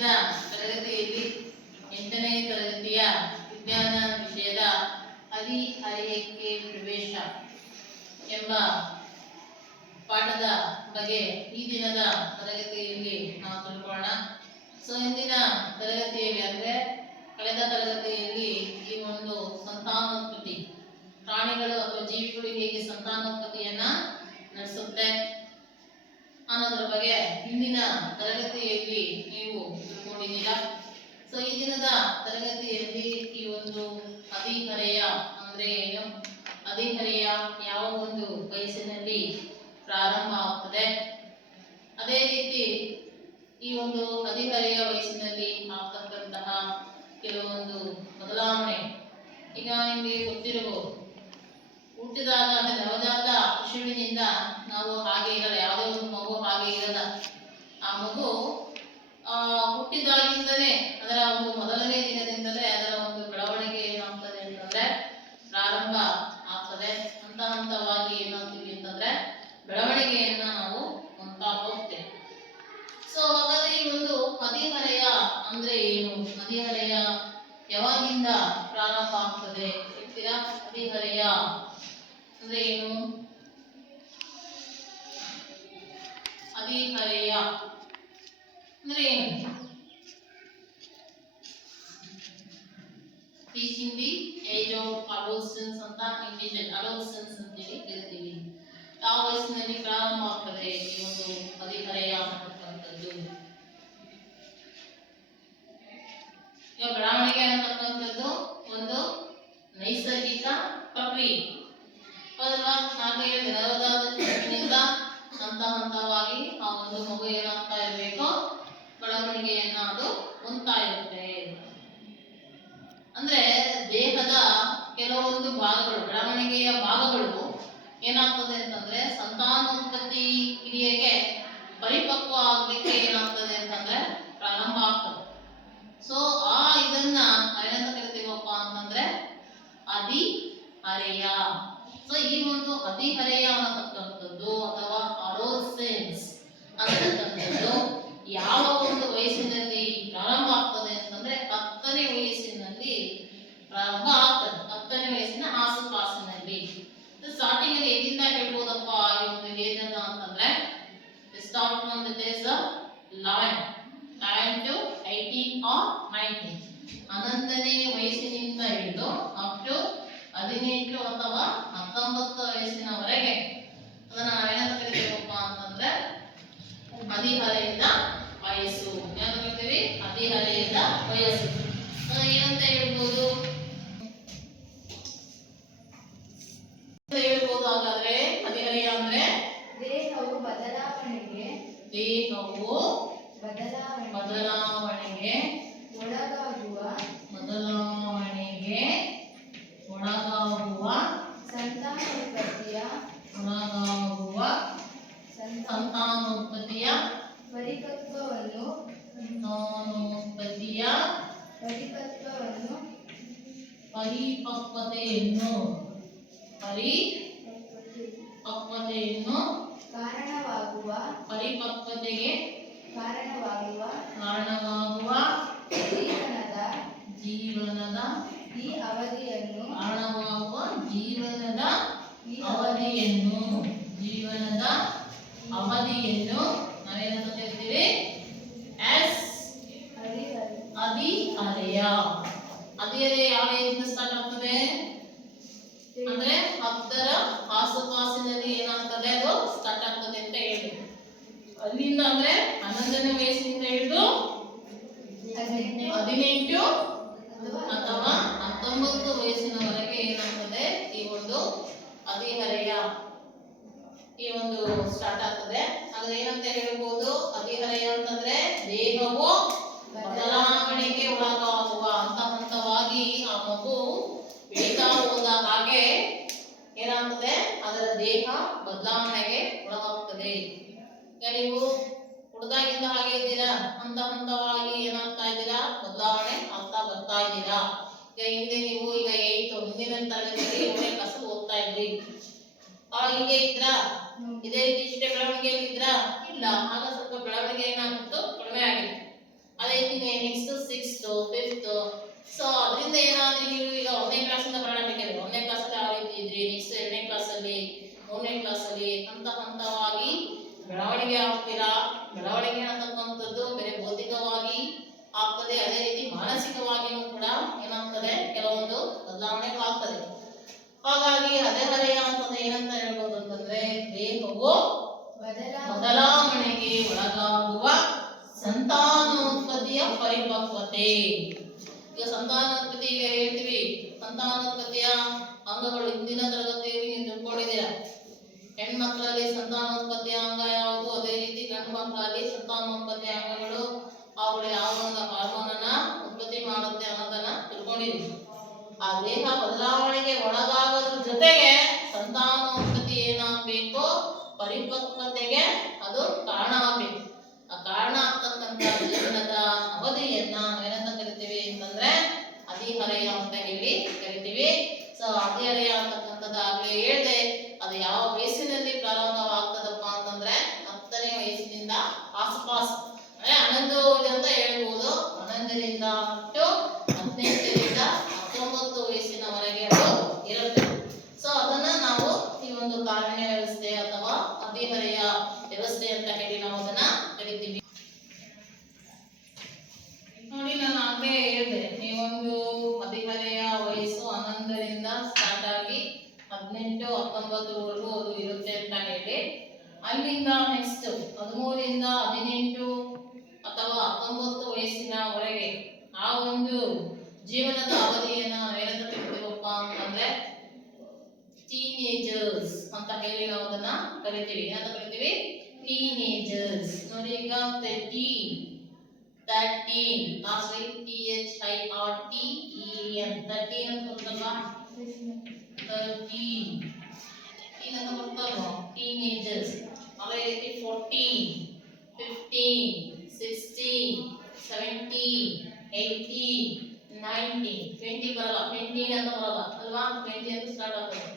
ಇಂದಿನ ತರಗತಿಯಲ್ಲಿ 8ನೇ ತರಗತಿಯ ವಿಜ್ಞಾನ ವಿಷಯದ ಹದಿಹರೆಯಕ್ಕೆ ಪ್ರವೇಶ ಎಂಬ ಪಾಠದ ಬಗ್ಗೆ ಈ ದಿನದ ತರಗತಿಯಲ್ಲಿ ನಾವು ತಿಳ್ಕೊಳ್ಳೋಣ. ಇಂದಿನ ತರಗತಿಯಲ್ಲಿ ಅಂದರೆ ಕಳೆದ ತರಗತಿಯಲ್ಲಿ ಈ ಒಂದು ಸಂತಾನೋತ್ಪತ್ತಿ, ಪ್ರಾಣಿಗಳು ಅಥವಾ ಜೀವಿಗಳು ಹೇಗೆ ಸಂತಾನೋತ್ಪತ್ತಿಯನ್ನ ನಡೆಸುತ್ತೆ ಅನ್ನೋದ್ರ ಬಗ್ಗೆ ಇಂದಿನ ತರಗತಿಯಲ್ಲಿ ನೀವು ತಿಳ್ಕೊಂಡಿದ್ದೀರಾ. ಈ ದಿನದ ತರಗತಿಯಲ್ಲಿ ಈ ಒಂದು ಹದಿಹರೆಯ ಅಂದ್ರೆ ಏನು, ಹದಿಹರೆಯ ಯಾವ ಒಂದು ವಯಸ್ಸಿನಲ್ಲಿ ಪ್ರಾರಂಭ ಆಗ್ತದೆ, ಅದೇ ರೀತಿ ಈ ಒಂದು ಹದಿಹರೆಯ ವಯಸ್ಸಿನಲ್ಲಿ ಆಗ್ತಕ್ಕಂತಹ ಕೆಲವೊಂದು ಬದಲಾವಣೆ. ಈಗ ನಿಮಗೆ ಗೊತ್ತಿರಬಹುದು, ಹುಟ್ಟಿದಾಗ ಅಂದ್ರೆ ನವಜಾತ ಶಿಶುವಿನಿಂದ ನಾವು ಹಾಗೆ ಇರಲ್ಲ, ಯಾವುದೇ ಒಂದು ಮಗು ಹಾಗೆ ಇರಲ್ಲ. ಆ ಮಗು ಹುಟ್ಟಿದಾಗಿಂದಲೇ ಅದರ ಒಂದು ಮೊದಲನೇ ದಿನದಿಂದಲೇ ಅದರ ಒಂದು ಬೆಳವಣಿಗೆ ಏನಾಗ್ತದೆ ಅಂತಂದ್ರೆ ಪ್ರಾರಂಭ ಆಗ್ತದೆ. ಹಂತ ಹಂತವಾಗಿ ಏನಾಗ್ತೀವಿ ಅಂತಂದ್ರೆ ಬೆಳವಣಿಗೆಯನ್ನ ನಾವು ಹೊಂದ್ತಾ ಹೋಗ್ತೇವೆ. ಹಾಗಾದ್ರೆ ಈ ಒಂದು ಹದಿಹರೆಯ ಅಂದ್ರೆ ಏನು, ಹದಿಹರೆಯ ಯಾವಾಗಿಂದ ಪ್ರಾರಂಭ ಆಗ್ತದೆ ಹೇಳ್ತೀರಾ? ಹದಿಹರೆಯ ಅಂದ್ರೆ ಏನು? ಹದಿಹರೆಯ ಅಂದ್ರೆ ಏನು? Teaching the age of adolescence ಅಂತ ಇಂಗ್ಲಿಷ್ ಅಡೋಲೆಸೆನ್ಸ್ ಅಂತ ಹೇಳಿ ಕರಿತೀವಿ. ಯಾವ ವಯಸ್ಸಿನಲ್ಲಿ ಪ್ರಾರಂಭ ಆಗ್ತದೆ ಈ ಒಂದು ಹದಿಹರೆಯ ಅಂತಕ್ಕಂಥದ್ದು? ಈಗ ಬೆಳವಣಿಗೆ ಅಂತಕ್ಕಂಥದ್ದು ಒಂದು ನೈಸರ್ಗಿಕ ಪ್ರಕ್ರಿಯೆ ಅಲ್ವಾ? ಹಾಗೆ ನವಜಾತ ಶಿಶುವಿನಿಂದ ಹಂತ ಹಂತವಾಗಿ ಆ ಒಂದು ಮಗು ಏನಾಗ್ತಾ ಇರಬೇಕು, ಬೆಳವಣಿಗೆಯನ್ನ ಅದು ಹೊಂದ್ತಾ ಇರುತ್ತೆ. ಅಂದ್ರೆ ದೇಹದ ಕೆಲವೊಂದು ಭಾಗಗಳು, ಬೆಳವಣಿಗೆಯ ಭಾಗಗಳು ಏನಾಗ್ತದೆ ಅಂತಂದ್ರೆ ಸಂತಾನೋತ್ಪತ್ತಿ ಕ್ರಿಯೆಗೆ ಪರಿಪಕ್ವ ಆಗ್ಲಿಕ್ಕೆ ಏನಾಗ್ತದೆ ಅಂತಂದ್ರೆ ಪ್ರಾರಂಭ ಆಗ್ತದೆ. ಇದನ್ನ ಏನಂತ ಕರಿತೀವಪ್ಪ ಅಂತಂದ್ರೆ ಹದಿಹರೆಯ. ಈ ಒಂದು ಹದಿಹರೆಯ ಅನ್ನತಕ್ಕಂಥದ್ದು ಅಥವಾ ಅಡೋಲೆಸೆನ್ಸ್ ಅನ್ನತಕ್ಕಂಥದ್ದು ಯಾವ ಒಂದು ವಯಸ್ಸಿನಲ್ಲಿ ಪ್ರಾರಂಭ ಆಗ್ತದೆ ಅಂತಂದ್ರೆ 10ನೇ ವಯಸ್ಸಿನಲ್ಲಿ ಪ್ರಾರಂಭ ಆಗ್ತದೆ. 10ನೇ ವಯಸ್ಸಿನ ಆಸುಪಾಸಿನಲ್ಲಿ. ಸ್ಟಾರ್ಟಿಂಗ್ ಅಲ್ಲಿ ಎಲ್ಲಿಂದ ಹೇಳ್ಬೋದಪ್ಪ ಈ ಒಂದು ಏಜ್ ಅನ್ನ ಅಂತಂದ್ರೆ start from the age of 11 to 18 or 19. 11ನೇ ವಯಸ್ಸಿನಿಂದ ಹಿಡಿದು ಅಪ್ ಟು 18 ಅಥವಾ 19 ವಯಸ್ಸಿನವರೆಗೆ ಅದನ್ನ ನಾವೇನಂತ ಕರಿತೀವಪ್ಪ ಅಂತಂದ್ರೆ ಹದಿಹರೆಯದ ವಯಸ್ಸು. ಏನಂತ ಕರಿತೀವಿ? ಹದಿಹರೆಯದ ವಯಸ್ಸು. ಏನಂತ ಹೇಳ್ಬೋದು ಹಾಗಾದ್ರೆ ಹದಿಹರೆಯ ಅಂದ್ರೆ ದೇಹವು ಬದಲಾವಣೆಗೆ ಒಳಗಾಗುವ ಸಂತಾನೋತ್ಪತ್ತಿಯ ಪರಿಪಕ್ವತೆಯನ್ನು ಪರಿಪಕ್ವತೆಗೆ ಕಾರಣವಾಗುವ ಜೀವನದ ಈ ಅವಧಿಯನ್ನು ನಾವೇನಂತ ಕರಿತೀವಿ? ಎಸ್ ಹದಿಹರೆಯ. ಹದಿಹರೆಯ ಯಾವ ಏಜಿಂದ ಸ್ಟಾರ್ಟ್ ಆಗ್ತದೆ ಅಂದ್ರೆ 10ರ ಆಸುಪಾಸಿನಲ್ಲಿ ಏನಾಗ್ತದೆ ಅದು ಸ್ಟಾರ್ಟ್ ಆಗ್ತದೆ ಅಂತ ಹೇಳಿ. ಅಲ್ಲಿಂದ ಅಂದ್ರೆ 11ನೇ ವಯಸ್ಸಿನಿಂದ ಹಿಡಿದು 18 ಅಥವಾ 19 ವಯಸ್ಸಿನವರೆಗೆ ಏನಾಗ್ತದೆ ಈ ಒಂದು ಹದಿಹರೆಯ ಈ ಒಂದು ಸ್ಟಾರ್ಟ್ ಆಗ್ತದೆ. ಹಾಗಾದ್ರೆ ಏನಂತ ಹೇಳ್ಬೋದು? ಹದಿಹರೆಯ ಅಂತಂದ್ರೆ ದೇಹವು ಬದಲಾವಣೆಗೆ ಒಳಗಾಗುವ, ಹಂತ ಹಂತವಾಗಿ ಆ ಮಗು ಬೆಳೀತಾ ಹೋದ ಹಾಗೆ ಏನಾಗ್ತದೆ ಅದರ ದೇಹ ಬದಲಾವಣೆಗೆ ಒಳಗಾಗ್ತದೆ. ನೀವು ಹುಡುಗಾಗಿಂದ ಹಾಗೆ ಇದ್ದೀರಾ, ಹಂತ ಹಂತವಾಗಿ ಏನಾಗ್ತಾ ಇದ್ದೀರಾ, ಬದಲಾವಣೆ ಆಗ್ತಾ ಬರ್ತಾ ಇದ್ದೀರಾ. ಹಿಂದೆ ನೀವು ಈಗ 8th ಹಿಂದಿನ ತರಗತಿಯಲ್ಲಿ 7ನೇ ಕ್ಲಾಸ್ ಓದ್ತಾ ಇದ್ರಿ, ಹೀಗೆ ಇದ್ರಾ? ಇದೇ ರೀತಿ ಇಷ್ಟೇ ಬೆಳವಣಿಗೆಯಲ್ಲಿ ಇದ್ರಾ? ಇಲ್ಲ. ಆಗ ಸ್ವಲ್ಪ ಬೆಳವಣಿಗೆ ಏನಾಗಿತ್ತು, ಕಡಿಮೆ ಆಗಿತ್ತು. ಅದೇ ರೀತಿ ಆಗ್ತದೆ. ಅದೇ ರೀತಿ ಮಾನಸಿಕವಾಗಿಯೂ ಕೂಡ ಏನಾಗ್ತದೆ, ಕೆಲವೊಂದು ಬದಲಾವಣೆಗಳಾಗ್ತದೆ. ಹಾಗಾಗಿ ಹದಿಹರೆಯ ಅಂತಂದ್ರೆ ಏನಂತ ಹೇಳ್ಬೋದು ಅಂತಂದ್ರೆ, ದೇಹವು ಬದಲಾವಣೆಗೆ ಒಳಗಾಗುವ ಸಂತಾನೋತ್ಪತ್ತಿಯ ಪರಿಪಕ್ವತೆ. ಈಗ ಸಂತಾನೋತ್ಪತ್ತಿ ಈಗ ಹೇಳ್ತೀವಿ, ಸಂತಾನೋತ್ಪತ್ತಿಯ ಅಂಗಗಳು ಹಿಂದಿನ ತರಗತಿಯಲ್ಲಿ ನೀವು ತಿಳ್ಕೊಂಡಿದ್ದೀರಾ. ಹೆಣ್ಮಕ್ಳಲ್ಲಿ ಸಂತಾನೋತ್ಪತ್ತಿಯ ಅಂಗ ಯಾವುದು, ಅದೇ ರೀತಿ ಗಂಡು ಮಕ್ಕಳಲ್ಲಿ ಸಂತಾನೋತ್ಪತ್ತಿಯ ಅಂಗಗಳು ಅವುಗಳು ಯಾವ ಒಂದು ಹಾರ್ಮೋನ್ ಅನ್ನ ಉತ್ಪತ್ತಿ ಮಾಡುತ್ತೆ ಅನ್ನೋದನ್ನ ತಿಳ್ಕೊಂಡಿದ್ದೀವಿ. ಆ ದೇಹ ಬದಲಾವಣೆಗೆ ಒಳಗಾಗೋದ್ರ ಜೊತೆಗೆ ಸಂತಾನೋತ್ಪತ್ತಿ ಏನಾಗಬೇಕು, ಪರಿಪಕ್ವತೆಗೆ ಅದು ಕಾರಣವಾಗಬೇಕು. ಆ ಕಾರಣ ಆಗ್ತಕ್ಕಂಥ ಜೀವನದ ಅವಧಿಯನ್ನ ಏನಂತ ಕರಿತೀವಿ ಅಂತಂದ್ರೆ ಹದಿಹರೆಯ ಅಂತ ಹೇಳಿ ಕರಿತೀವಿ. ಸೊ ಹದಿಹರೆಯ ಅಂತಕ್ಕಂಥದ್ದಾಗಲೇ ಹೇಳಿದೆ, ಅದು ಯಾವ ವಯಸ್ಸಿನಲ್ಲಿ ಪ್ರಾರಂಭವಾಗ್ತದಪ್ಪ ಅಂತಂದ್ರೆ 10ನೇ ವಯಸ್ಸಿನಿಂದ ಆಸುಪಾಸು, 11 ಅಂತ ಹೇಳ್ಬೋದು. 11ರಿಂದ ಟು 18ರಿಂದ 19 ವಯಸ್ಸಿನವರೆಗೆ ಅದು ಇರುತ್ತೆ. ಸೊ ಅದನ್ನ ನಾವು ಈ ಒಂದು ಕಾರುಣ್ಯ ವ್ಯವಸ್ಥೆ ಅಥವಾ ಹದಿಹರೆಯ ವ್ಯವಸ್ಥೆ ಅಂತ ಹೇಳಿ ನಾವು ಅದನ್ನ ಕರಿತೀವಿ. ನೋಡಿ, ನಾನು ಆಗಲೇ ಹೇಳಿದೆ, ನೀವೊಂದು ಹದಿಹರೆಯ ವಯಸ್ಸು 11ರಿಂದ ಸ್ಟಾರ್ಟ್ ಆಗಿ 18, 19ವರೆಗೂ ಅದು ಇರುತ್ತೆ ಅಂತ ಹೇಳಿ, ಅಲ್ಲಿಂದ ನೆಕ್ಸ್ಟ್ 13ರಿಂದ 18 ಅಥವಾ 19 ವಯಸ್ಸಿನವರೆಗೆ ಆ ಒಂದು ಜೀವನದ ಅವಧಿಯನ್ನ ಏನಂತ ಕರಿತೀವಪ್ಪ ಅಂತಂದ್ರೆ ಟೀನೇಜರ್ಸ್ ಅಂತ ಹೇಳಿ ನಾವು ಅದನ್ನ ಕರಿತೀವಿ. ಏನಂತ ಕರಿತೀವಿ? ಟೀನೇಜರ್ಸ್. ನೋಡಿ, ಈಗ 13 ಲಾಸ್ಟ್ ವೈಕ್ THIRTEN 13 ಅಂತ ಬರ್ತಲ್ವಾ, 13 ಅಂತ ಬರ್ತಲ್ವಾ, ಟೀನೇಜರ್ಸ್. ಅದೇ ರೀತಿ 14, 15, 16, 17, 18, 19, 20 ಬರಲ್ಲ, 20 ಅಂತ ಬರಲ್ಲ ಅಲ್ವಾ, 20 ಅಂತ ಸ್ಟಾರ್ಟ್ ಆಗ್ತದೆ.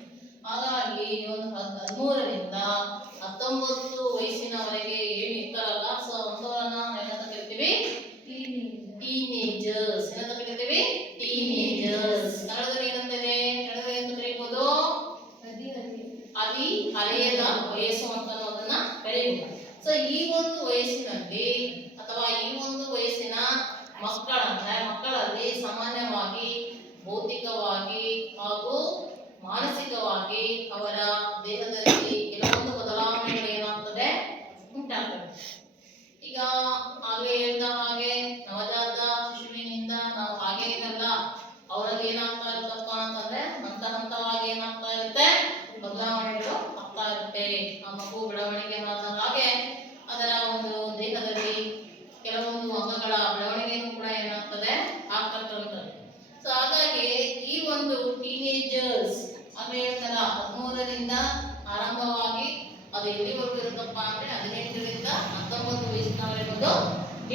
ಹಾಗಾಗಿ ಒಂದು 13ರಿಂದ 19 ವಯಸ್ಸಿನವರೆಗೆ ಏನು ಇರ್ತಾರಲ್ಲ, ಸೊ ಅಂಥವರನ್ನ ಏನಂತ ಕರಿತೀವಿ? ಟೀನೇಜರ್ಸ್. ಏನಂತ ಕರಿತೀವಿ? ಟೀನೇಜರ್ಸ್. ಕನ್ನಡದಲ್ಲಿ ಏನಂತಿದೆ? ಕನ್ನಡದಲ್ಲಿ ಅಂತ ಕರೀಬಹುದು ಹದಿಹರೆಯದ ವಯಸ್ಸು ಅಂತ ಅನ್ನೋದನ್ನ ಕರೀಬಹುದು. ಸೊ ಈ ಒಂದು ವಯಸ್ಸಿನಲ್ಲಿ ಅಥವಾ ಈ ಒಂದು ವಯಸ್ಸಿನ ಮಕ್ಕಳಲ್ಲಿ ಸಾಮಾನ್ಯವಾಗಿ ಭೌತಿಕವಾಗಿ ಹಾಗೂ ಮಾನಸಿಕವಾಗಿ ಅವರ ದೇಹದಲ್ಲಿ ಕೆಲವೊಂದು ಬದಲಾವಣೆಗಳು ಏನಾಗ್ತದೆ, ಉಂಟಾಗ್ತದೆ. ಈಗ ಆಗಲೇ ಹೇಳಿದ ಹಾಗೆ ನವಜಾತ ಶಿಶುವಿನಿಂದ ನಾವು ಹಾಗೆ ಇದಲ್ಲ, ಅವರಲ್ಲಿ ಏನಾಗ್ತಾ ಇರುತ್ತಪ್ಪ ಅಂತಂದ್ರೆ ಹಂತ ಹಂತವಾಗಿ ಏನಾಗ್ತಾ ಇರುತ್ತೆ, ಬದಲಾವಣೆಗಳು ಆಗ್ತಾ ಇರುತ್ತೆ. ಆ ಮಗು ಬೆಳವಣಿಗೆ ಆದ ಹಾಗೆ ಅದರ ಒಂದು ದೇಹದಲ್ಲಿ ಕೆಲವೊಂದು ಅಂಗಗಳ ಬೆಳವಣಿಗೆನೂ ಕೂಡ ಏನಾಗ್ತದೆ, ಆಗ್ತಕ್ಕಂಥದ್ದು. ಸೊ ಹಾಗಾಗಿ ಈ ಒಂದು ಟೀನೇಜರ್ಸ್ ಅಂದ್ರೆ ಹೇಳ್ತಾರ 13ರಿಂದ ಆರಂಭವಾಗಿ ಅದು ಎಲ್ಲಿವರೆಗೂ ಇರುತ್ತಪ್ಪ ಅಂದ್ರೆ 18ರಿಂದ 19 ವಯಸ್ಸಿನವರೆಗೂ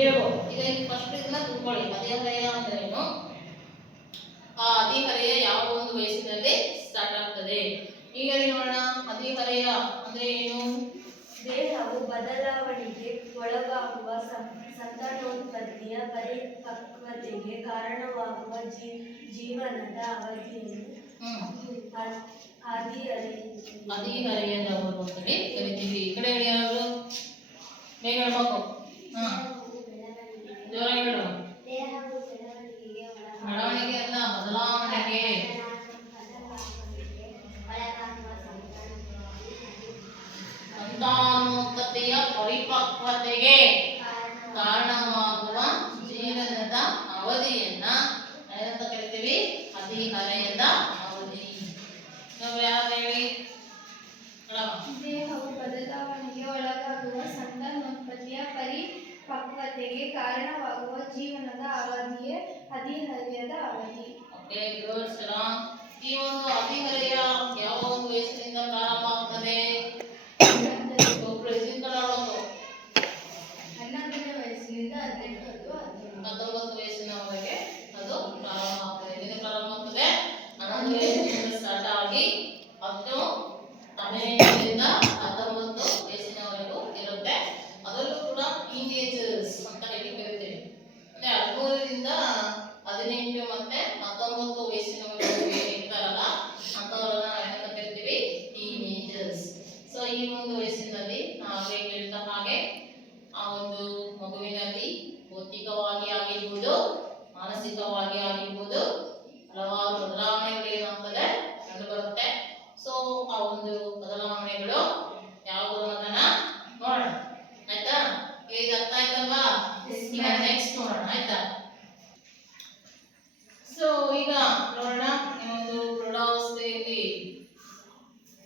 ಇರಬಹುದು. ಈಗ ಫಸ್ಟ್ ಇದನ್ನ ತಿಳ್ಕೊಳ್ಳಿ, ಹದಿಹರೆಯ ಅಂದ್ರೆ ಏನು, ಆ ಹದಿಹರೆಯ ಯಾವ ಒಂದು ವಯಸ್ಸಿನಲ್ಲಿ ಸ್ಟಾರ್ಟ್ ಆಗ್ತದೆ. ಈಗ ನೋಡೋಣ, ಹದಿಹರೆಯ ಅಂದ್ರೆ ಏನು? ದೇಹವು ಬದಲಾವಣೆಗೆ ಒಳಗಾಗುವ ಸಂತಾನೋತ್ಪತ್ತಿಯ ಪರಿಪಕ್ವತೆಗೆ ಕಾರಣವಾಗುವ ಜೀವನದ ಅವಧಿಯನ್ನು ಹದಿಹರೆಯದವರು ಅಂತೇಳಿ ಕರಿತೀವಿ. ಈ ಕಡೆ ಹೇಳಿ, ಯಾರು ಬೇಗ ಹೇಳ್ಬೇಕು. ಜೋರ ಹೇಳು. ಬೆಳವಣಿಗೆ ಅಲ್ಲ, ಬದಲಾವಣೆಗೆ. ಸಂತಾನೋತ್ಪತ್ತಿಯ ಪರಿಪಕ್ವತೆಗೆ ಕಾರಣವಾಗುವ ಜೀವನದ ಅವಧಿಯನ್ನ ಏನಂತ ಕರಿತೀವಿ? ಹದಿಹರೆಯದ ಅವಧಿ. ಯಾರು ಹೇಳಿ? ದೇಹವು ಬದಲಾವಣೆಗೆ ಒಳಗಾಗುವ ಸಂತಾನೋತ್ಪತ್ತಿಯ ಪರಿಪಕ್ವತೆಗೆ ಕಾರಣವಾಗುವ ಜೀವನದ ಅವಧಿಯೇ ಹದಿಹರೆಯದ ಅವಧಿ. Okay, good, Shriram. ಈ ಒಂದು ಹದಿಹರೆಯ ಯಾವ ಒಂದು ವಯಸ್ಸಿನಿಂದ ಪ್ರಾರಂಭ ಆಗ್ತದೆ? 11ನೇ ವಯಸ್ಸಿನಿಂದ 19 ವಯಸ್ಸಿನವರೆಗೆ ಅದು ಪ್ರಾರಂಭ ಆಗ್ತದೆ. ಎಲ್ಲಿಂದ ಪ್ರಾರಂಭ ಆಗ್ತದೆ? 11 ವಯಸ್ಸಿನಿಂದ ಸ್ಟಾರ್ಟ್ ಆಗಿ 15ರಿಂದ 19 ವಯಸ್ಸಿನವರೆಗೂ ಇರುತ್ತೆ. ಅದರಲ್ಲೂ ಕೂಡ ಟೀನೇಜರ್ಸ್ ಅಂತ ಹೇಳಿ ಕರಿತೀವಿ. ಅಂದ್ರೆ 13ರಿಂದ 18 ಮತ್ತೆ 19 ವಯಸ್ಸಿನವರೆಗೂ ಇರ್ತಾರಲ್ಲ, ನೆಕ್ಸ್ಟ್ ನೋಡೋಣ ಆಯ್ತಾ. ಸೊ ಈಗ ನೋಡೋಣ ಈ ಒಂದು ಪ್ರೌಢಾವಸ್ಥೆಯಲ್ಲಿ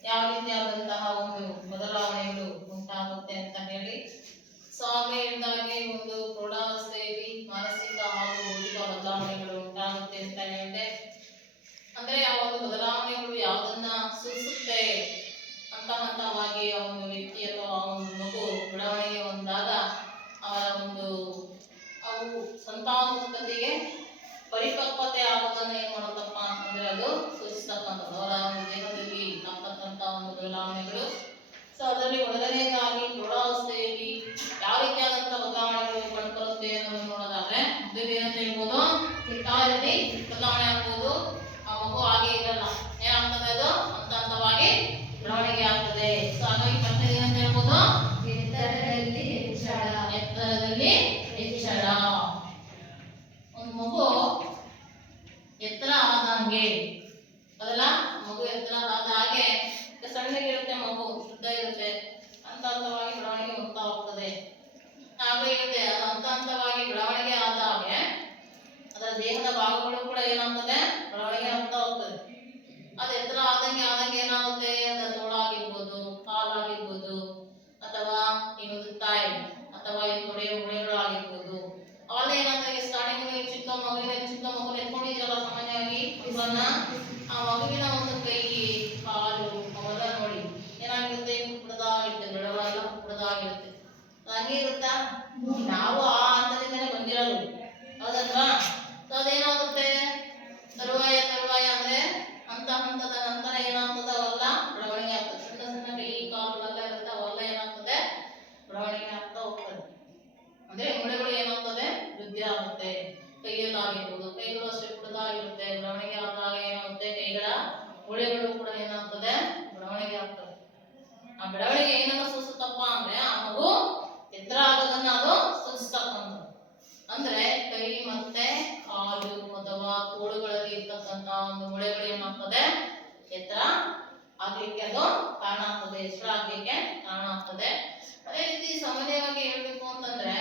ಯಾವ ರೀತಿಯಾದಂತಹ ಒಂದು ಬದಲಾವಣೆಗಳು ಉಂಟಾಗುತ್ತೆ ಅಂತ ಹೇಳಿ. ಸೊ ಆಗಲೇ ಹೇಳಿದಾಗೆ ಒಂದು ಪ್ರೌಢಾವಸ್ಥೆಯಲ್ಲಿ ಮಾನಸಿಕ ಹಾಗೂ ಬೌದ್ಧಿಕ ಬದಲಾವಣೆಗಳು ಉಂಟಾಗುತ್ತೆ ಅಂತ ಹೇಳಿದೆ. ಅಂದ್ರೆ ಆ ಒಂದು ಬದಲಾವಣೆಗಳು ಯಾವುದನ್ನ ಸೂಚಿಸುತ್ತೆ ಹಂತ ಹಂತವಾಗಿ ಆ ಒಂದು ವ್ಯಕ್ತಿ ಅಥವಾ ಆ ಒಂದು ಮಗು ಬೆಳವಣಿಗೆ ಹೊಂದಾಗ ಅವರ ಒಂದು ಅವು ಸಂತಾನೋತ್ಪತ್ತಿಗೆ ಪರಿಪಕ್ವತೆ ಆಗೋದನ್ನ ಏನ್ ಮಾಡುತ್ತಪ್ಪ ಅಂತಂದ್ರೆ ಅದು ಸೂಚಿಸ್ತಕ್ಕಂಥದ್ದು ಅವರ ಒಂದು ದೇಹದಲ್ಲಿ ಆಗ್ತಕ್ಕಂಥ ಒಂದು ಬದಲಾವಣೆಗಳು. ಸೊ ಅದರಲ್ಲಿ ಮೊದಲನೇದಾಗಿ ಪ್ರೌಢಾವಸ್ಥೆಯಲ್ಲಿ ಯಾವ ರೀತಿಯಾದಂತಹ ಬದಲಾವಣೆಗಳು ಕಂಡುಬರುತ್ತೆ ಅನ್ನೋದನ್ನು ನೋಡೋದಾದ್ರೆ ಮೊದಲು ಏನಂತ ಹೇಳ್ಬೋದು, ಯಾವ ರೀತಿ ಬದಲಾವಣೆ ಆಗ್ಬೋದು, ಆ ಮಗು ಹಾಗೆ ಇರಲ್ಲ, ಏನಾಗ್ತದೆ ಅದು ಹಂತ ಹಂತವಾಗಿ ಬೆಳವಣಿಗೆ ಆಗ್ತದೆ. ಸೊ ಹಾಗಾಗಿ ಫಸ್ಟ್ ಏನಂತ ಹೇಳ್ಬೋದು, ಎತ್ತರದಲ್ಲಿ ಹೆಚ್ಚಳ. ಎತ್ತರದಲ್ಲಿ ಹೆಚ್ಚಳ. ಒಂದು ಮಗು ಎತ್ತರ ಆದಂಗೆ ಅದಲ್ಲ, ಮಗು ಎತ್ತರ ಆದ ಹಾಗೆ ಸಣ್ಣಗಿರುತ್ತೆ, ಮಗು ಶುದ್ಧ ಇರುತ್ತೆ, ಹಂತ ಹಂತವಾಗಿ ಬೆಳವಣಿಗೆ ಹೋಗ್ತಾ ಹೋಗ್ತದೆ. ಆಗಲೇ ಹೇಳಿದೆ, ಅದು ಹಂತ ಹಂತವಾಗಿ ಬೆಳವಣಿಗೆ ಆದ ಹಾಗೆ ಅದರ ದೇಹದ ಭಾಗಗಳು ಕೂಡ ಏನಾಗ್ತದೆ, ಬೆಳವಣಿಗೆ ಆಗ್ತಾ ಹೋಗ್ತದೆ. ಅದು ಎತ್ತರ ಆದಂಗೆ ಏನಾಗುತ್ತೆ, ಅದರ ತೋಳಾಗಿರ್ಬೋದು, ಕಾಲಾಗಿರ್ಬೋದು, ಅಥವಾ ಈ ಒಂದು ತಾಯಿ ಅಥವಾ ಈ ತೊಡೆಯ ಮೂಳೆಗಳು ಆಗಿರ್ಬೋದು, ಅವೆಲ್ಲ ಏನಾಗ್ತದೆ ಸ್ಟಾರ್ಟಿಂಗ್ ಚಿಕ್ಕ ಮಗು ಎತ್ಕೊಂಡಿದ್ರಲ್ಲ ಸಾಮಾನ್ಯವಾಗಿ ಇವನ್ನ, ಆ ಮಗುವಿನ ಒಂದು ಕೈ ಕಾಲು ಅವೆಲ್ಲ ನೋಡಿ ಏನಾಗಿರುತ್ತೆ, ಪುಡದಾಗಿರುತ್ತೆ, ಬೆಳವಲ್ಲ ಪುಡದಾಗಿರುತ್ತೆ. ಹಂಗೆ ಇರುತ್ತಾ, ನಾವು ಆ ಹಂತದಿಂದಲೇ ಬಂದಿರೋದು, ಹೌದಲ್ವಾ. ಸೊ ಅದೇನಾಗುತ್ತೆ, ತರುವಾಯ ಅಂದ್ರೆ ಹಂತದ ನಂತರ ಏನಾಗ್ತದೆ, ಅವೆಲ್ಲ ಬೆಳವಣಿಗೆ ಆಗ್ತದೆ. ಸಣ್ಣ ಸಣ್ಣ ಕೈ ಕಾಲುಗಳೆಲ್ಲ ಇರುತ್ತೆ, ಅವೆಲ್ಲ ಏನಾಗ್ತದೆ, ಬೆಳವಣಿಗೆ ಆಗ್ತಾ ಹೋಗ್ತದೆ. ಅಂದ್ರೆ ಮೂಳೆಗಳು ಏನಾಗ್ತದೆ, ವೃದ್ಧಿ ಆಗುತ್ತೆ. ಕೈಯಲ್ಲಾಗಿರ್ಬೋದು, ಕೈಗಳು ಅಷ್ಟೇ ಪುಡದಾಗಿರುತ್ತೆ, ಬೆಳವಣಿಗೆ ಆದಾಗ ಏನಾಗುತ್ತೆ, ಕೈಗಳ ಮೂಳೆಗಳು ಕೂಡ ಏನಾಗ್ತದೆ, ಬೆಳವಣಿಗೆ ಆಗ್ತದೆ. ಆ ಬೆಳವಣಿಗೆ ಏನನ್ನ ಸೂಚಿಸುತ್ತಪ್ಪ ಅಂದ್ರೆ ಆ ಮಗು ಎತ್ತರ ಆಗೋದನ್ನ ಅದು ಸೂಚಿಸ್ತಕ್ಕಂಥದ್ದು. ಅಂದ್ರೆ ಕೈ ಮತ್ತೆ ಕಾಲು ಅಥವಾ ತೋಳುಗಳಲ್ಲಿ ಇರ್ತಕ್ಕಂಥ ಒಂದು ಮೂಳೆಗಳು ಏನಾಗ್ತದೆ, ಎತ್ತರ ಆಗ್ಲಿಕ್ಕೆ ಅದು ಕಾರಣ ಆಗ್ತದೆ, ಹೆಚ್ಚಳ ಆಗ್ಲಿಕ್ಕೆ ಕಾರಣ ಆಗ್ತದೆ. ಅದೇ ರೀತಿ ಸಾಮಾನ್ಯವಾಗಿ ಹೇಳ್ಬೇಕು ಅಂತಂದ್ರೆ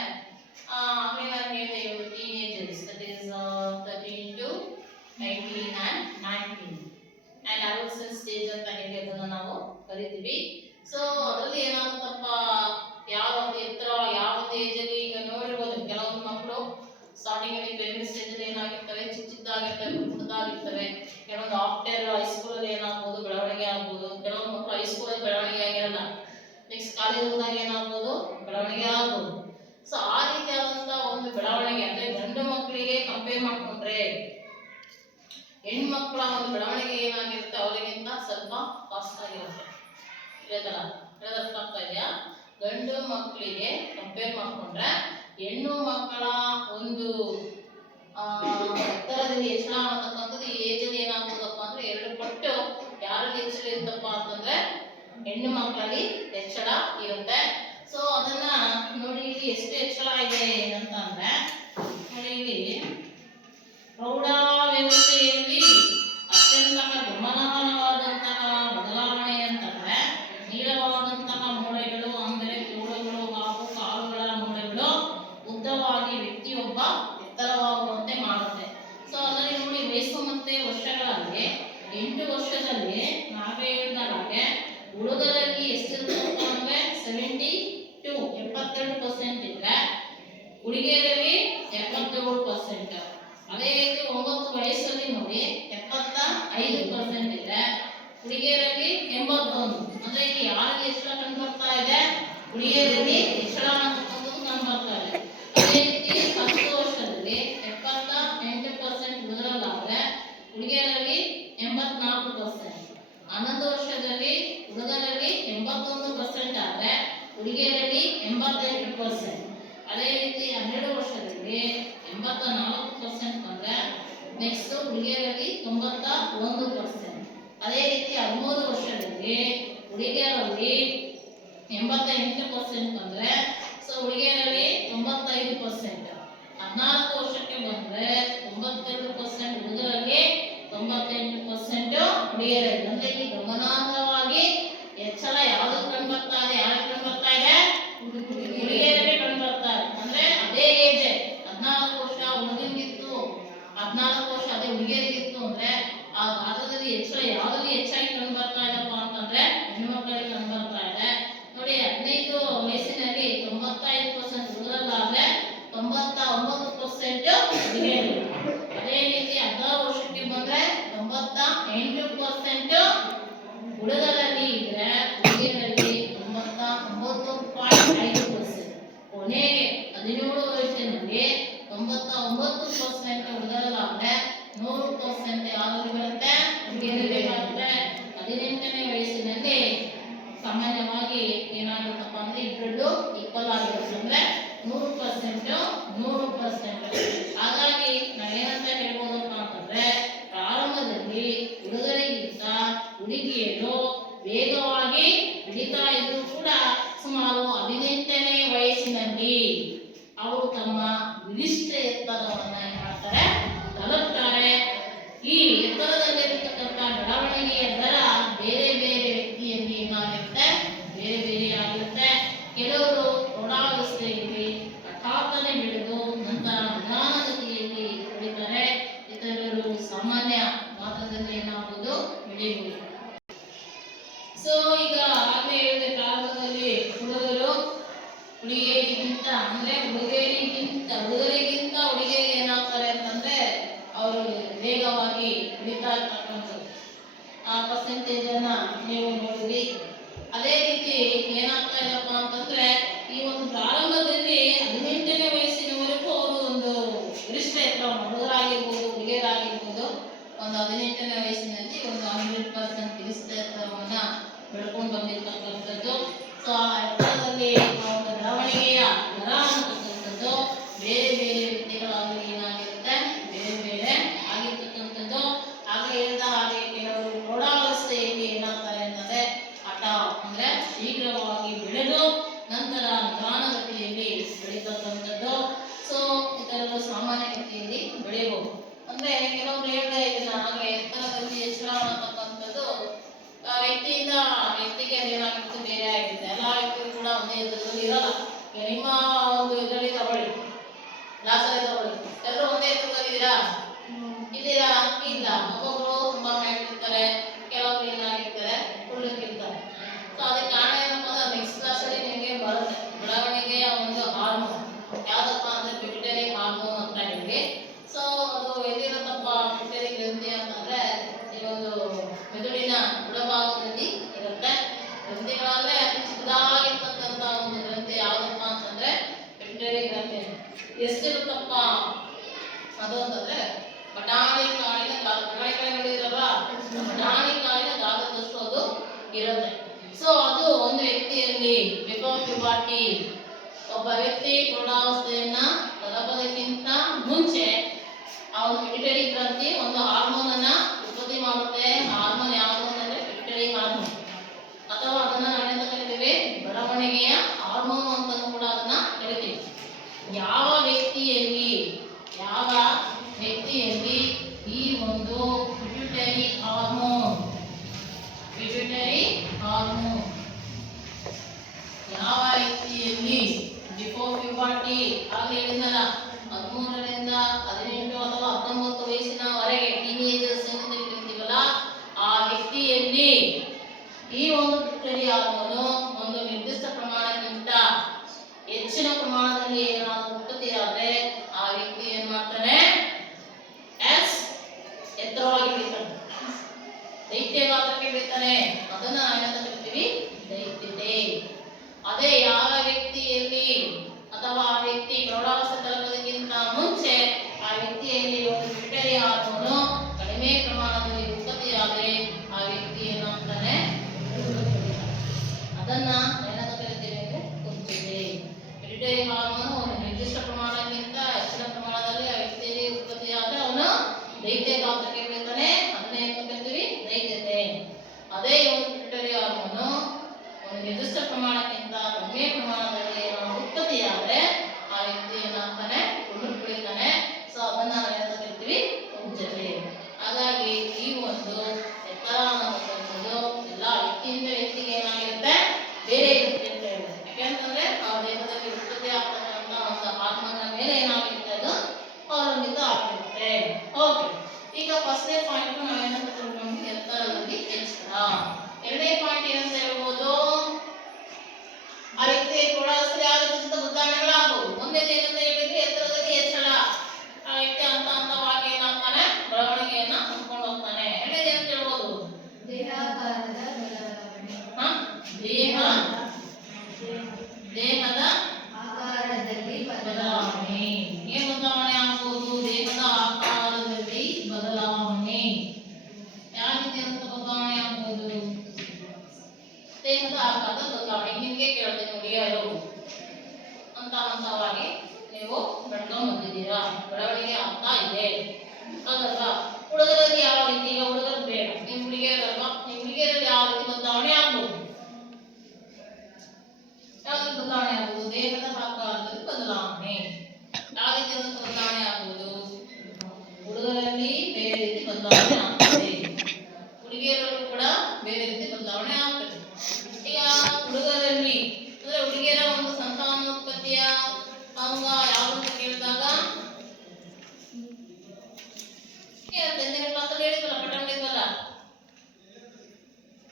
ಆಮೇಲೆ ನಾನು ಹೇಳಿದೆ, ಇವರು teenagers, that is 13 to 18 and 19 and adolescence stage ಅಂತ ಹೇಳಿ ಅದನ್ನ ನಾವು ಕರಿತೀವಿ. ಸೊ ಅದರಲ್ಲಿ ಏನಾಗುತ್ತಪ್ಪ, ಯಾವ ಒಂದು ಏಜ್ ಅಲ್ಲಿ ಈಗ ನೋಡಿರ್ಬೋದು, ಕೆಲವೊಂದು ಮಕ್ಕಳು ಸ್ಟಾರ್ಟಿಂಗ್ ಅಲ್ಲಿ ಪ್ರೈಮರಿ ಸ್ಟೇಜ್ ಅಲ್ಲಿ ಏನಾಗಿರ್ತವೆ, ಚಿಕ್ಕದಾಗಿರ್ತವೆ, ಪುಟ್ಟದಾಗಿರ್ತವೆ. ಕೆಲವೊಂದು ಆಫ್ಟರ್ ಹೈಸ್ಕೂಲ್ ಅಲ್ಲಿ ಏನಾಗ್ಬೋದು, ಬೆಳವಣಿಗೆ ಆಗ್ಬೋದು. ಕೆಲವೊಂದು ಮಕ್ಕಳು ಹೈಸ್ಕೂಲ್ ಅಲ್ಲಿ ಬೆಳವಣಿಗೆ ಆಗಿರಲ್ಲ, ನೆಕ್ಸ್ಟ್ ಕಾಲೇಜ್ ಹೋದಾಗ ಏನಾಗ್ಬೋದು, ಬೆಳವಣಿಗೆ ಆಗ್ಬೋದು. ಸೊ ಆ ರೀತಿಯಾದಂತಹ ಒಂದು ಬೆಳವಣಿಗೆ ಅಂದ್ರೆ ಗಂಡು ಮಕ್ಕಳಿಗೆ ಕಂಪೇರ್ ಮಾಡ್ಕೊಂಡ್ರೆ ಹೆಣ್ಮಕ್ಳ ಒಂದು ಬೆಳವಣಿಗೆ ಏನಾಗಿರುತ್ತೆ ಅವರಿಗಿಂತ ಸ್ವಲ್ಪ ಫಾಸ್ಟ್ ಆಗಿರುತ್ತೆ. ಅರ್ಥ ಆಗ್ತಾ ಇದೆಯಾ? ಗಂಡು ಮಕ್ಕಳಿಗೆ ಕಂಪೇರ್ ಮಾಡ್ಕೊಂಡ್ರೆ ಹೆಣ್ಣು ಮಕ್ಕಳ ಒಂದು ಎತ್ತರದಲ್ಲಿ ಹೆಚ್ಚಳ ಅನ್ನತಕ್ಕಂಥದ್ದು ಈ ಏಜ್ ಅಲ್ಲಿ ಏನಾಗ್ಬೋದಪ್ಪ ಅಂದ್ರೆ 2 ಪಟ್ಟು ಯಾರಲ್ಲಿ ಹೆಚ್ಚಳ ಇರುತ್ತಪ್ಪ ಅಂತಂದ್ರೆ ಹೆಣ್ಣು ಮಕ್ಕಳಲ್ಲಿ ಹೆಚ್ಚಳ ಇರುತ್ತೆ. ಸೊ ಅದನ್ನ ನೋಡಿ, ಇಲ್ಲಿ ಎಷ್ಟು ಹೆಚ್ಚಳ ಇದೆ ಅಂತ ಅಂದ್ರೆ ನೋಡಿ, ಇಲ್ಲಿ ಪ್ರೌಢ ವ್ಯವಸ್ಥೆಯಲ್ಲಿ ಅತ್ಯಂತ ಗಮನಾರ್ಹವಾದಂತಹ ಬದಲಾವಣೆ ಅಂತಂದ್ರೆ ನೀಳವಾದಂತಹ ಮೂಳೆಗಳು ಅಂದರೆ ತೋಳುಗಳು ಹಾಗೂ ಕಾಲುಗಳ ಮೂಳೆಗಳು ಉದ್ದವಾಗಿ ವ್ಯಕ್ತಿಯೊಬ್ಬ ಎತ್ತರವಾಗುವಂತೆ ಮಾಡುತ್ತೆ. ಸೊ ಅದರಲ್ಲಿ ನೋಡಿ, ವಯಸ್ಸು ಮತ್ತೆ ವರ್ಷಗಳಲ್ಲಿ 8 ವರ್ಷದಲ್ಲಿ ನಾವೇ ಹೇಳಿದ ಹಾಗೆ ಹುಡುಗರಲ್ಲಿ ಎಷ್ಟಿರುತ್ತಪ್ಪ ಅಂದ್ರೆ 72% ಇದ್ರೆ ಹುಡುಗಿಯರಲ್ಲಿ 77%. ಅದೇ ರೀತಿ 9 ವಯಸ್ಸಲ್ಲಿ ನೋಡಿ 75% ಇದೆ, ಹುಡುಗಿಯರಲ್ಲಿ 81. ಅಂದ್ರೆ ಇಲ್ಲಿ ಯಾರಲ್ಲಿ ಹೆಚ್ಚಳ ಕಂಡು ಬರ್ತಾ ಇದೆ, ಹುಡುಗಿಯರಲ್ಲಿ ಹೆಚ್ಚಳ ಅನ್ನತಕ್ಕಂಥದ್ದು ಕಂಡು ಬರ್ತಾ ಇದೆ. ಅದೇ ರೀತಿ 10 ವರ್ಷದಲ್ಲಿ 78% ಹುಡುಗರಲ್ಲಾದ್ರೆ ಹುಡುಗಿಯರಲ್ಲಿ 84%. 11 ವರ್ಷದಲ್ಲಿ ಹುಡುಗರಲ್ಲಿ 81% ಆದ್ರೆ ಹುಡುಗಿಯರಲ್ಲಿ 88%. ಅದೇ ರೀತಿ 12 ವರ್ಷದಲ್ಲಿ 84% ಬಂದ್ರೆ ನೆಕ್ಸ್ಟ್ ಹುಡುಗಿಯರಲ್ಲಿ 91%. ಅದೇ ರೀತಿ 13 ವರ್ಷದಲ್ಲಿ ಹುಡುಗಿಯರಲ್ಲಿ 88% ಬಂದ್ರೆ ಸೊ ಹುಡುಗಿಯರಲ್ಲಿ 95%. 14 ವರ್ಷಕ್ಕೆ ಬಂದ್ರೆ 92% ಹುಡುಗರಲ್ಲಿ, 98% ಹುಡುಗಿಯರಲ್ಲಿ. ಅಂದ್ರೆ ಇಲ್ಲಿ ಗಮನಾರ್ಹವಾಗಿ ಹೆಚ್ಚಳ ಯಾವುದು ಕಂಡು ಬರ್ತಾ ಇದೆ, ಯಾರಿಗೆ ಕಂಡು ಬರ್ತಾ ಇದೆ, ಹುಡುಗಿಯರಲ್ಲಿ ಕಂಡು ಬರ್ತಾ ಇದೆ. ಅಂದ್ರೆ ಅದೇ ಏಜ್ ಹಾಗೆ 99% ಹುಡುಗರಲ್ಲಾದ್ರೆ 100% ಯಾವ್ದ್ರಲ್ಲಿ ಬರುತ್ತೆ ಹುಡುಗಿಯರಲ್ಲಿ ಬರುತ್ತೆ. 18ನೇ ವಯಸ್ಸಿನಲ್ಲಿ ಸಾಮಾನ್ಯವಾಗಿ ಏನಾಗುತ್ತಪ್ಪ ಅಂದ್ರೆ ಇಬ್ಬರದ್ದು ಈಕ್ವಲ್ ಆಗಿರುತ್ತೆ, ಅಂದ್ರೆ 100% 100%. ಹಾಗಾಗಿ ನಾವೇನಂತ ಹೇಳ್ಬೋದಪ್ಪ ಅಂತಂದ್ರೆ ಪ್ರಾರಂಭದಲ್ಲಿ ಹುಡುಗರಿಗಿಂತ ಹುಡುಗಿಯರು ವೇಗವಾಗಿ ಬೆಳೀತಾ ಇದ್ರು ಕೂಡ ಸುಮಾರು 18ನೇ ವಯಸ್ಸಿನಲ್ಲಿ ಅವರು ತಮ್ಮ ವಿಶಿಷ್ಟ ಎತ್ತರವನ್ನ ಏನ್ ಮಾಡ್ತಾರೆ ತಲುಪ್ತಾರೆ. ಈ ಎತ್ತರದಲ್ಲಿರತಕ್ಕಂಥ ಬೆಳವಣಿಗೆಯ ದರ ಬೇರೆ ಬೇರೆ ವ್ಯಕ್ತಿಯಲ್ಲಿ ಏನಾಗಿರುತ್ತೆ ಬೇರೆ ಬೇರೆ ಆಗಿರುತ್ತೆ. ಕೆಲವರು ಪ್ರೌಢಾವಸ್ಥೆಯಲ್ಲಿ ಹಠಾತ್ತನೆ ಬೆಳೆದು ನಂತರ ನಿಧಾನಗತಿಯಲ್ಲಿ ಬೆಳೀತಾರೆ, ಇತರರು ಸಾಮಾನ್ಯ ಗಾತ್ರದಲ್ಲಿ ಏನಾಗುವುದು ಬೆಳೆಯುವುದು. ಸೊ ಈಗ ಆಗಲೇ ಹೇಳಿದ ಪ್ರಾರಂಭದಲ್ಲಿ ಹುಡುಗರು ಹುಡುಗಿಯರಿಗಿಂತ ಅಂದ್ರೆ ಹುಡುಗರಿಗಿಂತ ಹುಡುಗಿಯರಿಗೆ ಏನಾಗ್ತಾರೆ ಅಂತಂದ್ರೆ ಅವರು ವೇಗವಾಗಿ ಬೆಳೀತಾ ಇರ್ತಕ್ಕಂಥದ್ದು ಆ ಪರ್ಸೆಂಟೇಜ್ ಅನ್ನ ನೀವು ನೋಡಿದ್ರಿ. ಅದೇ ರೀತಿ ಏನಾಗ್ತಾ ಇದಪ್ಪ ಅಂತಂದ್ರೆ ಈ ಒಂದು ಪ್ರಾರಂಭದಲ್ಲಿ 18ನೇ ವಯಸ್ಸಿನವರೆಗೂ ಅವರು ಒಂದು ಗರಿಷ್ಠ ಎತ್ತರವನ್ನು ಹುಡುಗರಾಗಿರ್ಬೋದು ಹುಡುಗಿಯರಾಗಿರ್ಬೋದು ಒಂದು 18ನೇ ವಯಸ್ಸಿನಲ್ಲಿ ಒಂದು 100% ಗರಿಷ್ಠ ಎತ್ತರವನ್ನ ಬೆಳ್ಕೊಂಡು ಬಂದಿರ್ತಕ್ಕಂಥದ್ದು. ಸೊ ಆ ಎತ್ತರದಲ್ಲಿ ಒಂದು ಬೆಳವಣಿಗೆಯ ದರ ಅಂತಕ್ಕಂಥದ್ದು ಬೇರೆ ಬೇರೆ ವ್ಯಕ್ತಿಗಳಾಗಲಿ ಏನಾಗಿರುತ್ತೆ ಬೇರೆ ಬೇರೆ ಆಗಿರ್ತಕ್ಕಂಥದ್ದು. ಆಗ ಹೇಳಿದ ಹಾಗೆ ಕೆಲವರು ಪ್ರೌಢಾವಸ್ಥೆಯಲ್ಲಿ ಏನಾಗ್ತಾರೆ ಅಂತಂದ್ರೆ ಹಠ ಅಂದ್ರೆ ಶೀಘ್ರವಾಗಿ ಬೆಳೆದು ನಂತರ ನಿಧಾನಗತಿಯಲ್ಲಿ ಬೆಳೀತಕ್ಕಂಥದ್ದು. ಸೊ ಇತರರು ಸಾಮಾನ್ಯ ಗತಿಯಲ್ಲಿ ಬೆಳೆಯಬಹುದು. ಅಂದ್ರೆ ಕೆಲವರು ಹೇಳಿದ್ರೆ ಇದನ್ನ ಹಾಗೆ ಎತ್ತರದಲ್ಲಿ ಹೆಚ್ಚಳ ಅನ್ನತಕ್ಕಂಥದ್ದು ವ್ಯಕ್ತಿಯಿಂದ ವ್ಯಕ್ತಿಗೆ ಅದೇನಾಗಿರುತ್ತೆ ಬೇರೆ ಆಗಿರುತ್ತೆ. ಎಲ್ಲ ವ್ಯಕ್ತಿಗಳು ಕೂಡ ಒಂದೇ ಎತ್ತರದಲ್ಲಿ ಇರಲ್ಲ. ನಿಮ್ಮ ಒಂದು ಇದರಲ್ಲಿ ತಗೊಳ್ಳಿ, ಕ್ಲಾಸಲ್ಲಿ ತಗೊಳ್ಳಿ, ಎಲ್ಲರೂ ಒಂದೇ ಎತ್ತರದಲ್ಲಿ ಇದ್ದೀರಾ ಇದ್ದೀರಾ ಇಲ್ಲ. ಒಬ್ಬೊಬ್ರು ತುಂಬಾ ಮಾಡಿರ್ತಾರೆ, ಕೆಲವೊಬ್ರು ಏನಾಗಿರ್ತಾರೆ ಕುಳ್ಳಕ್ಕಿರ್ತಾರೆ. ಸೊ ಅದಕ್ಕೆ ಕಾರಣ ಏನಪ್ಪ ಅಂದ್ರೆ ನೆಕ್ಸ್ಟ್ ಕ್ಲಾಸಲ್ಲಿ ನಿಮಗೆ ಬರುತ್ತೆ ಬೆಳವಣಿಗೆಯ ಒಂದು ಹಾರ್ಮೋನ್ ಯಾವ್ದಪ್ಪ ಅಂದ್ರೆ ಪಿಟ್ಯುಟರಿ ಹಾರ್ಮೋನ್ ಅಂತ ಹೇಳಿ. ಸೊ ಅದು ಎಲ್ಲಿರುತ್ತಪ್ಪ ಪಿಟ್ಯುಟರಿ ಗ್ರಂಥಿ ಅಂತಂದ್ರೆ ಈ ಒಂದು ಮೆದುಳಿನ ಬುಡಭಾಗದಲ್ಲಿ ಇರುತ್ತೆ. ಗ್ರಂಥಿಗಳಲ್ಲೇ ಅತಿ ಚಿಕ್ಕದಾಗಿರ್ತಕ್ಕಂಥ ಒಂದು ಗ್ರಂಥಿ ಯಾವ್ದಪ್ಪ ಅಂತಂದ್ರೆ ಪಿಟ್ಯುಟರಿ ಗ್ರಂಥಿ. ಎಷ್ಟಿರುತ್ತಪ್ಪ ಅದು ಅಂತಂದ್ರೆ ಬಟಾಣಿ ಕಾಳಿನ ಗಾತ್ರಗಳಲ್ವಾ ಬಟಾಣಿ ಕಾಳಿನ ಗಾತ್ರದಷ್ಟು ಅದು ಇರುತ್ತೆ. ಸೊ ಅದು ಒಂದು ವ್ಯಕ್ತಿಯಲ್ಲಿ ಬಿಫೋರ್ ಪ್ಯೂಬರ್ಟಿ ಒಬ್ಬ ವ್ಯಕ್ತಿ ಪ್ರೌಢಾವಸ್ಥೆಯನ್ನ ತಲುಪೋದಕ್ಕಿಂತ ಮುಂಚೆ ಅವನ ಪಿಟ್ಯುಟರಿ ಗ್ರಂಥಿ ಒಂದು ಹಾರ್ಮೋನ್ ಅನ್ನ ಉತ್ಪತ್ತಿ ಮಾಡುತ್ತೆ. ಹಾರ್ಮೋನ್ ಯಾವುದು ಅಂತಂದ್ರೆ ಪಿಟ್ಯುಟರಿ ಹಾರ್ಮೋನ್ ಅಥವಾ ಅದನ್ನ ನಾವೆಂತ ಕರಿತೀವಿ ಬೆಳವಣಿಗೆಯ ಹಾರ್ಮೋನ್ ಅಂತ ಕೂಡ ಅದನ್ನ ಕರಿತೀವಿ. ಯಾವ ವ್ಯಕ್ತಿಯಲ್ಲಿ ಈ ಒಂದು ಪಿಟ್ಯುಟರಿ ಹಾರ್ಮೋನ್ ಯಾವ ವ್ಯಕ್ತಿಯಲ್ಲಿ ಬಿಫೋರ್ ಪ್ಯೂಬರ್ಟಿ ಆಗಲೇ ಹೇಳಿದ್ನಲ್ಲ 13ರಿಂದ 18 ಅಥವಾ 19 ವಯಸ್ಸಿನವರೆಗೆ ಟೀನೇಜರ್ಸ್ ಅಂತ ಕರಿತೀವಲ್ಲ ಆ ವ್ಯಕ್ತಿಯಲ್ಲಿ ಈ ಒಂದು ಪಿಟ್ಯುಟರಿ ಹಾರ್ಮೋನು ಒಂದು ನಿರ್ದಿಷ್ಟ ಪ್ರಮಾಣಕ್ಕಿಂತ ಹೆಚ್ಚಿನ ಪ್ರಮಾಣದಲ್ಲಿ ಏನಾದರೂ ಉತ್ಪತ್ತಿಯಾದರೆ ಆ ವ್ಯಕ್ತಿ ಏನ್ ಮಾಡ್ತಾನೆ ಎತ್ತರವಾಗಿ ಬೆಳೀತಾನೆ, ದೈತ್ಯ ಗಾತ್ರಕ್ಕೆ ಬೆಳೀತಾನೆ. ಅದನ್ನ ನಾವೇನಂತ ಕರಿತೀವಿ ದೈತ್ಯತೆ. ಅದೇ ಯಾವ ವ್ಯಕ್ತಿಯಲ್ಲಿ ಅಥವಾ ಆ ವ್ಯಕ್ತಿ ಪ್ರೌಢಾವಸ್ಥೆ ತಲುಪೋದಕ್ಕಿಂತ ಮುಂಚೆ ಆ ವ್ಯಕ್ತಿಯಲ್ಲಿ ಒಂದು ಪಿಟ್ಯುಟರಿ ಹಾರ್ಮೋನು ಕಡಿಮೆ ಪ್ರಮಾಣದಲ್ಲಿ ಉತ್ಪತ್ತಿಯಾದರೆ ಆ ವ್ಯಕ್ತಿ ಏನಾಗ್ತಾನೆ ಅದನ್ನ ಏನಂತ ಕರಿತೀವಿ ಅಂದ್ರೆ ಕುಂಚಿತೆ. ಪಿಟ್ಯುಟರಿ ಹಾರ್ಮೋನು ಒಂದು ನಿರ್ದಿಷ್ಟ ಪ್ರಮಾಣಕ್ಕಿಂತ ಹೆಚ್ಚಿನ ಪ್ರಮಾಣದಲ್ಲಿ ಆ ವ್ಯಕ್ತಿಯಲ್ಲಿ ಉತ್ಪತ್ತಿಯಾದರೆ ಅವನು ದೈತ್ಯ ಗಾತ್ರಕ್ಕೆ ಬೆಳೀತಾನೆ, ಅದನ್ನ ಏನಂತ ಕರಿತೀವಿ ದೈತ್ಯತೆ. ಅದೇ ಒಂದು ಪಿಟ್ಯುಟರಿ ಹಾರ್ಮೋನು ಒಂದು ನಿರ್ದಿಷ್ಟ ಪ್ರಮಾಣಕ್ಕಿಂತ ಕಡಿಮೆ ಪ್ರಮಾಣದಲ್ಲಿ ಉತ್ಪತ್ತಿಯಾದರೆ ಆ ವ್ಯಕ್ತಿ ಏನಾಗ್ತಾನೆ ಬೆಳೀತಾನೆ. ಸೊ ಅದನ್ನ ಏನಂತ ಕರಿತೀವಿ ಕುಂಚತೆ. ಹಾಗಾಗಿ ಈ ಒಂದು ಎತ್ತರ ಅನ್ನತಕ್ಕಂಥದ್ದು ಎಲ್ಲ ವ್ಯಕ್ತಿಯಿಂದ ವ್ಯಕ್ತಿಗೆ ಏನಾಗಿರುತ್ತೆ ಬೇರೆ ಇರುತ್ತೆ ಅಂತ ಹೇಳಿದೆ. ಯಾಕೆಂತಂದ್ರೆ ಆ ದೇಹದಲ್ಲಿ ಉತ್ಪತ್ತಿ ಆಗ್ತಕ್ಕಂಥ ಒಂದು ಹಾರ್ಮೋನ್ನ ಮೇಲೆ ಏನಾಗಿರುತ್ತೆ ಅದು ಅವಲಂಬಿತ ಆಗಿರುತ್ತೆ. ಓಕೆ, ಈಗ ಫಸ್ಟ್ನೇ ಪಾಯಿಂಟ್ ನಾವೇನಂತ ತಿಳ್ಕೊಂಡ್ವಿ ಎತ್ತರದಲ್ಲಿ ಹೆಚ್ಚಳ. ಎರಡನೇ ಪಾಯಿಂಟ್ ಏನಂತ ಹೇಳ್ಬೋದು ಆ ವ್ಯಕ್ತಿ ಪ್ರೌಢಾವಸ್ಥೆ ಆಗೋದ್ರಿಂದ ಬದಲಾವಣೆಗಳಾಗಬಹುದು. ಒಂದೇದು ಏನಂತ ಹೇಳಿದ್ರೆ ಎತ್ತರದಲ್ಲಿ ಹೆಚ್ಚಳ, ಆ ವ್ಯಕ್ತಿ ಹಂತವಾಗಿ ಏನಾಗ್ತಾನೆ ಬೆಳವಣಿಗೆಯನ್ನ ಹೊಂದ್ಕೊಂಡು ಹೋಗ್ತಾನೆ. ಎರಡನೇದು ಏನಂತ ಹೇಳ್ಬೋದು ದೇಹಾಕಾರದ ಬದಲಾವಣೆ. ದೇಹದ ಆಕಾರದಲ್ಲಿ ಬದಲಾವಣೆ. ಬೆಳವಣಿಗೆ ಆಗ್ತಾ ಇದೆ ಅಲ್ವಾ. ಹುಡುಗರಲ್ಲಿ ಯಾವ ರೀತಿ, ಈಗ ಹುಡುಗರು ಬೇಡ, ನಿಮ್ ಹುಡುಗಿಯರಲ್ವಾ, ನಿಮ್ ಹುಡುಗಿಯರಲ್ಲಿ ಯಾವ ರೀತಿ ಬದಲಾವಣೆ ಆಗ್ಬೋದು, ಯಾವ್ದು ಬದಲಾವಣೆ ಆಗ್ಬೋದು, ದೇಹದ ಆಕಾರದಲ್ಲಿ ಬದಲಾವಣೆ, ಯಾವ ರೀತಿಯಾದ ಬದಲಾವಣೆ ಆಗ್ಬೋದು, ಹುಡುಗರಲ್ಲಿ ಬೇರೆ ರೀತಿ ಬದಲಾವಣೆ ಆಗ್ತದೆ, ಹುಡುಗಿಯರಲ್ಲೂ ಕೂಡ ಬೇರೆ ರೀತಿ ಬದಲಾವಣೆ ಆಗ್ತದೆ. ಈಗ ಹುಡುಗರಲ್ಲಿ ಅಂದ್ರೆ ಹುಡುಗಿಯರ ಒಂದು ಸಂತಾನೋತ್ಪತ್ತಿಯ ಅಂಗ ಯಾವುದು ಅಂತ ಕೇಳಿದಾಗ ಕ್ಲಾಸಲ್ಲಿ ಹೇಳಿದ್ವಲ್ಲ, ಪಠ ಮಾಡಿದ್ವಲ್ಲ,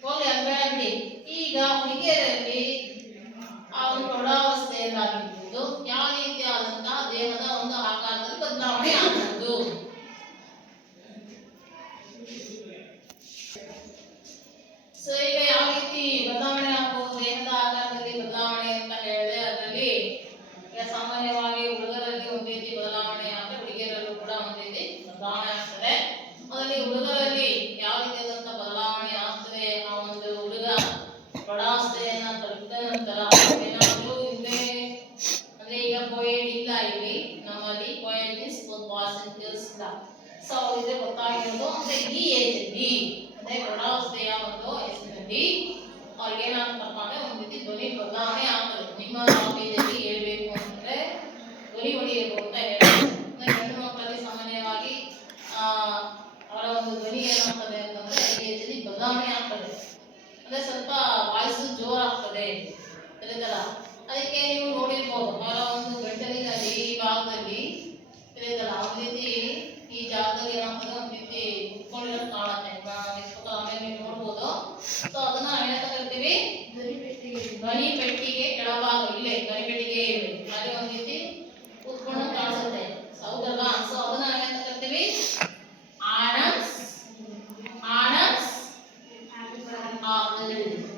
ಹೋಗಿ ಅನ್ಬೇಡಿ. ಈಗ ಹುಡುಗಿಯರಲ್ಲಿ ಆ ಒಂದು ಪ್ರೌಢಾವಸ್ಥೆಯಲ್ಲಾಗಿರ್ಬೋದು ಯಾವ ರೀತಿಯಾದಂತಹ ದೇಹದ ಒಂದು ಆಕಾರದಲ್ಲಿ ಬದಲಾವಣೆ ಆಗ್ಬೋದು. ಸೊ ಈಗ ಯಾವ ರೀತಿ ಬದಲಾವಣೆ ಆಗ್ಬೋದು, ದೇಹದ ಆಕಾರದಲ್ಲಿ ಬದಲಾವಣೆ ಅಂತ ಹೇಳಿದೆ. ಅದರಲ್ಲಿ ಈಗ ಸಾಮಾನ್ಯವಾಗಿ ಹುಡುಗರಲ್ಲಿ ಒಂದು ರೀತಿ ಬದಲಾವಣೆ ಆದ್ರೆ ಹುಡುಗಿಯರಲ್ಲೂ ಕೂಡ ಒಂದು ರೀತಿ ಬದಲಾವಣೆ ಆಗ್ತದೆ. ಅದರಲ್ಲಿ ಹುಡುಗರಲ್ಲಿ ಯಾವ ರೀತಿಯಾದಂತಹ ಬದಲಾವಣೆ ಆಗ್ತದೆ, ಆ ಒಂದು ಹುಡುಗ ಪ್ರೌಢಾವಸ್ಥೆಯನ್ನ ತಲುಪಿದ ನಂತರ ಏನಾದ್ರು ಹಿಂದೆ ಅಂದ್ರೆ ಈಗ ಪೋಯೆಡ್ ಇಲ್ಲ, ಇಲ್ಲಿ ನಮ್ಮಲ್ಲಿ ಪೋಯೆಡ್ ಇಸ್ ಬಾಯ್ಸ್ ಅಂಡ್ ಗರ್ಲ್ಸ್ ಇಲ್ಲ. ಸೊ ಅವ್ರಿಗೆ ಗೊತ್ತಾಗಿರೋದು ಅಂದ್ರೆ ಈ ಏಜ್ ಅಲ್ಲಿ ಅಂದ್ರೆ ಪ್ರೌಢಾವಸ್ಥೆಯ ಒಂದು ವಯಸ್ಸಿನಲ್ಲಿ ಅವ್ರಿಗೆ ಏನಾಗ್ತಪ್ಪ ಅಂದ್ರೆ ಒಂದು ರೀತಿ ಧ್ವನಿ ಬದಲಾವಣೆ ಆಗ್ತದೆ. ನಿಮ್ಮ ಲ್ಯಾಂಗ್ವೇಜಲ್ಲಿ ಹೇಳ್ಬೇಕು ಅಂತಂದ್ರೆ ಧ್ವನಿ ಹೊಡೆಯಬೇಕು ಅಂತ ಹೇಳ್ತಾರೆ. ಹೆಣ್ಣು ಮಕ್ಕಳಲ್ಲಿ ಸಾಮಾನ್ಯವಾಗಿ ಅವರ ಒಂದು ಧ್ವನಿ ಏನಾಗ್ತದೆ ಅಂತಂದ್ರೆ ಈ ಏಜಲ್ಲಿ ಬದಲಾವಣೆ ಆಗ್ತದೆ, ಅಂದ್ರೆ ಸ್ವಲ್ಪ ವಾಯ್ಸ್ ಜೋರಾಗ್ತದೆ, ತಿಳಿದಲ್ಲ. ಅದಕ್ಕೆ ನೀವು ನೋಡಿರ್ಬೋದು ಅವರ ಒಂದು ಗಂಟಲಿನಲ್ಲಿ ಈ ಭಾಗದಲ್ಲಿ ತಿಳಿದಲ್ಲ ಒಂದು ರೀತಿ ಈ ಜಾಗದಲ್ಲಿ ಏನಾಗ್ತದೆ ಒಂದು ರೀತಿ ಕುತ್ಕೊಂಡಿರೋದು ಕಾಣುತ್ತೆ, ಆಮೇಲೆ ನೀವು ನೋಡ್ಬೋದು. ಸೊ ಅದನ್ನ ಹೇಳ್ತಾ ಇರ್ತೀವಿ ಧ್ವನಿ ಪೆಟ್ಟಿಗೆ ಕೆಳಭಾಗ, ಇಲ್ಲೇ ಧ್ವನಿ ಪೆಟ್ಟಿಗೆ ಇದೆ, ಅಲ್ಲಿ ಒಂದು ರೀತಿ ಕುತ್ಕೊಂಡು ಕಾಣಿಸುತ್ತೆ, ಹೌದಲ್ವಾ. ಸೊ ಅದನ್ನ ಹೇಳ್ತಾ ಇರ್ತೀವಿ ಆನಸ್ ಆನಸ್ ಆಪಲ್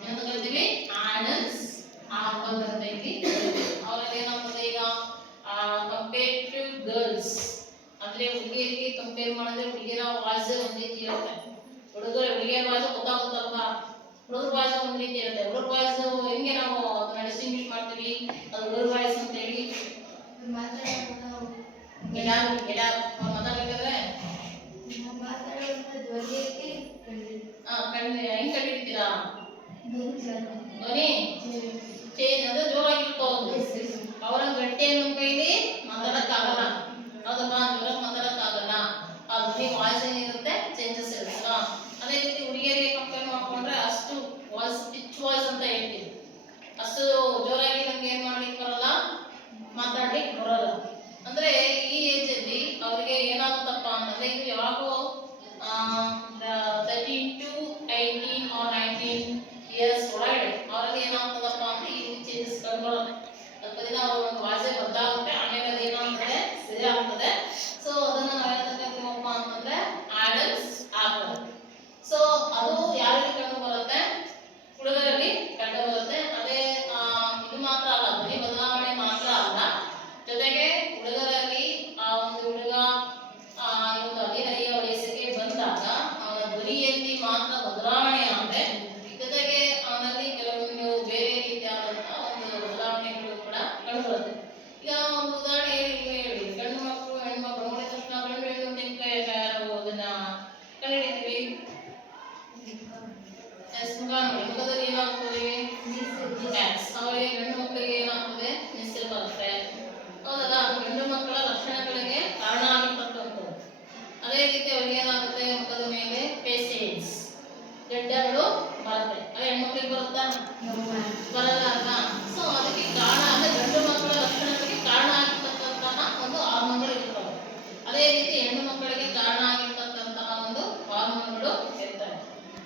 ಅಂತ ಕರಿತೀವಿ, ಆನಸ್ ಆಪಲ್ ಅಂತ ಹೇಳಿ. ಅವರಲ್ಲಿ ಏನಾಗ್ತದೆ ಈಗ ಕಂಪೇರ್ ಟು ಗರ್ಲ್ಸ್ ಅಂದ್ರೆ ಹುಡುಗಿಯರಿಗೆ ಕಂಪೇರ್ ಮಾಡಿದ್ರೆ ಹುಡುಗಿಯರ ವಾಯ್ಸ್ ಒಂದ್ ರೀತಿ ಇರುತ್ತೆ, ಹುಡುಗಿಯರ ವಾಯ್ಸ್ ಗೊತ್ತಾಗುತ್ತಲ್ವಾ. ಹುಡುಗರ ವಾಯ್ಸ್ ಒಂದ್ ರೀತಿ ಇರುತ್ತೆ, ಹುಡುಗರ ವಾಯ್ಸ್ ಹೆಂಗೆ ನಾವು ಅದನ್ನ ಡಿಸ್ಟಿಂಗ್ವಿಶ್ ಮಾಡ್ತೀವಿ, ಅದು ಹುಡುಗರ ವಾಯ್ಸ್ ಅಂತ ಹೇಳಿ. ಮಾತಾಡ್ಬೇಕಾದ್ರೆ ಹೆಂಗ್ ಕಂಡಿಡ್ತೀರಾ, ಧ್ವನಿ ಚೇಂಜ್ ಅಂದ್ರೆ ಜೋರಾಗಿರ್ತೋ, ಅವರ ಗಟ್ಟಿ ಅನ್ನೋ ಕೈಲಿ ಮಾತಾಡಕ್ಕಾಗಲ್ಲ, ಹೌದಪ್ಪ, ಜೋರಾಗಿ ಮಾತಾಡಕ್ಕಾಗಲ್ಲ, ಆ ಧ್ವನಿ ವಾಯ್ಸ್ ಏನಿರುತ್ತೆ ಚೇಂಜಸ್ ಇರುತ್ತಲ್ಲ. ಅದೇ ರೀತಿ ಹುಡುಗಿಯರಿಗೆ ಕಂಪೇರ್ ಮಾಡ್ಕೊಂಡ್ರೆ ಅಷ್ಟು ವಾಯ್ಸ್ ಪಿಚ್ ವಾಯ್ಸ್ ಅಂತ ಹೇಳ್ತೀವಿ, ಅಷ್ಟು ಜೋರಾಗಿ ನಮ್ಗೆ ಏನ್ ಮಾಡ್ಲಿಕ್ಕೆ ಬರಲ್ಲ, ಮಾತಾಡ್ಲಿಕ್ಕೆ ಬರಲ್ಲ. ಅಂದ್ರೆ ಈ ಏಜ್ ಅಲ್ಲಿ ಅವರಿಗೆ ಏನಾಗುತ್ತಪ್ಪ ಅಂತಂದ್ರೆ ಇದು ಯಾವಾಗೋ 13 to 18 or 19 years ಒಳಗಡೆ ಅವರಲ್ಲಿ ಏನಾಗ್ತದಪ್ಪ ಅಂದ್ರೆ ಈ ಚೇಂಜಸ್ ಕಂಡುಬರುತ್ತೆ. ಸ್ವಲ್ಪ ದಿನ ಅವ್ರ ಒಂದು ವಾಸೆ ಬದಲಾಗುತ್ತೆ, ಆಮೇಲೆ ಅದು ಏನಾಗ್ತದೆ ಸರಿ ಆಗ್ತದೆ. ಸೊ ಅದನ್ನ ನಾವು ಹೇಳ್ತಕ್ಕಂಥವಪ್ಪ ಅಂತಂದ್ರೆ ಆಡಲ್ಸ್ ಆಪಲ್. ಸೊ ಅದು ಯಾರಿಗೆ ಕಂಡು ಬರುತ್ತೆ, ಹುಡುಗರಲ್ಲಿ ಕಂಡು ಬರುತ್ತೆ. ಅದೇ ಇದು ಮಾತ್ರ ಅಲ್ಲ, ಧ್ವನಿ ಬದಲಾವಣೆ ಮಾತ್ರ ಅಲ್ಲ, ಜೊತೆಗೆ ಹುಡುಗರಲ್ಲಿ ಆ ಒಂದು ಹುಡುಗ ಒಂದು ಹದಿಹರೆಯ ವಯಸ್ಸಿಗೆ ಬಂದಾಗ ಅವನ ಧ್ವನಿಯಲ್ಲಿ ಮಾತ್ರ ಬದಲಾವಣೆ ಆದ್ರೆ ಜೊತೆಗೆ ಅವನಲ್ಲಿ ಕೆಲವೊಂದು ಬೇರೆ ರೀತಿಯಾದಂತಹ ಒಂದು ಬದಲಾವಣೆಗಳು ಕೂಡ ಕಂಡುಬರುತ್ತೆ. ಈಗ ಒಂದು ಉದಾಹರಣೆ ಹೇಳಿ, ಗಂಡು ಮಕ್ಕಳು ಹೆಣ್ಣು ಮಕ್ಕಳು ನೋಡಿದ ತಕ್ಷಣ ಗಂಡು ಹೆಣ್ಣು ನಾವು ಅದನ್ನ ಕಂಡುಹಿಡಿತೀವಿ. ಮುಖದಲ್ಲಿ ಏನಾಗ್ತದೆ, ಅವರಿಗೆ ಗಂಡು ಮಕ್ಕಳಿಗೆ ಏನಾಗ್ತದೆ ಮಿಸ್ಟೇಕ್ ಬರುತ್ತೆ, ಹೌದಲ್ಲ. ಅದು ಗಂಡು ಮಕ್ಕಳ ಲಕ್ಷಣಗಳಿಗೆ ಕಾರಣ ಆಗಿರ್ತಕ್ಕಂಥದ್ದು. ಅದೇ ರೀತಿ ಅವ್ರಿಗೆ ಏನಾಗುತ್ತೆ, ಮುಖದ ಮೇಲೆ ಪೇಸೇಜ್ ಗೆಡ್ಡಗಳು ಬರುತ್ತೆ. ಅದೇ ಹೆಣ್ಮಕ್ಳಿಗೆ ಬರುತ್ತಾ, ಬರಲ್ಲ ಅಲ್ವಾ. ಸೊ ಅದಕ್ಕೆ ಕಾರಣ ಅಂದ್ರೆ ಗಂಡು ಮಕ್ಕಳ ಲಕ್ಷಣಗಳಿಗೆ ಕಾರಣ ಆಗಿರ್ತಕ್ಕಂತಹ ಒಂದು ಹಾರ್ಮೋನ್ಗಳು ಇರ್ತವೆ. ಅದೇ ರೀತಿ ಹೆಣ್ಣು ಮಕ್ಕಳಿಗೆ ಕಾರಣ ಆಗಿರ್ತಕ್ಕಂತಹ ಒಂದು ಹಾರ್ಮೋನ್ಗಳು ಇರ್ತವೆ.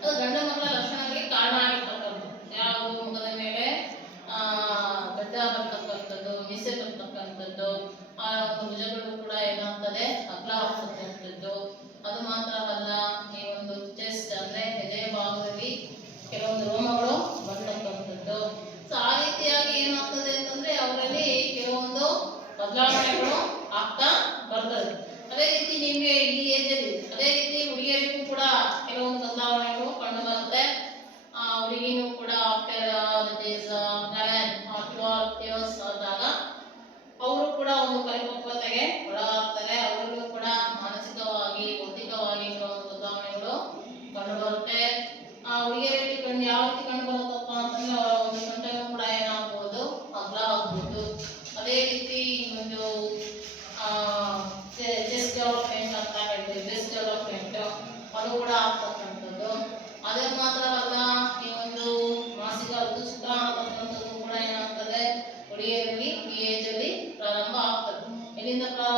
ಅದು ಗಂಡು ಮಕ್ಕಳ ಲಕ್ಷಣಗಳಿಗೆ ಕಾರಣ ಆಗಿರ್ತಕ್ಕಂಥದ್ದು ಯಾವುದು, ಮುಖದ ಮೇಲೆ ಗಡ್ಡ ಬರ್ತಕ್ಕಂಥದ್ದು, ಮೀಸೆ ಬರ್ತಕ್ಕಂಥದ್ದು, ಆ ಒಂದು ಭುಜಗಳು ಕೂಡ ಏನಾಗ್ತದೆ ಅಗಲ ಆಗ್ತಕ್ಕಂಥದ್ದು. ಅದು ಮಾತ್ರ ಅಲ್ಲ, ಈ ಒಂದು ಚೆಸ್ಟ್ ಅಂದ್ರೆ ಎದೆಯ ಭಾಗದಲ್ಲಿ ಕೆಲವೊಂದು ರೋಮಗಳು ಬರ್ತಕ್ಕಂಥದ್ದು. ಸೊ ಆ ರೀತಿಯಾಗಿ ಏನಾಗ್ತದೆ ಅಂತಂದ್ರೆ ಅವರಲ್ಲಿ ಕೆಲವೊಂದು ಬದಲಾವಣೆಗಳು ಆಗ್ತಾ ಬರ್ತದೆ. ಅದೇ ರೀತಿ ನಿಮ್ಗೆ ಈ ಏಜ್ ಅಲ್ಲಿ ಅದೇ ರೀತಿ ಹುಡುಗಿಯರಿಗೂ ಕೂಡ ಕೆಲವೊಂದು ಬದಲಾವಣೆಗಳು ಕಂಡು ಬರುತ್ತೆ. ಹುಡುಗಿನೂ ಕೂಡ ಆಫ್ಟರ್ 11 or 12 years ಆದಾಗ ಅವರು ಕೂಡ ಒಂದು ಪರಿಪಕ್ವತೆಗೆ ಒಳಗಾಗ್ತಾರೆ.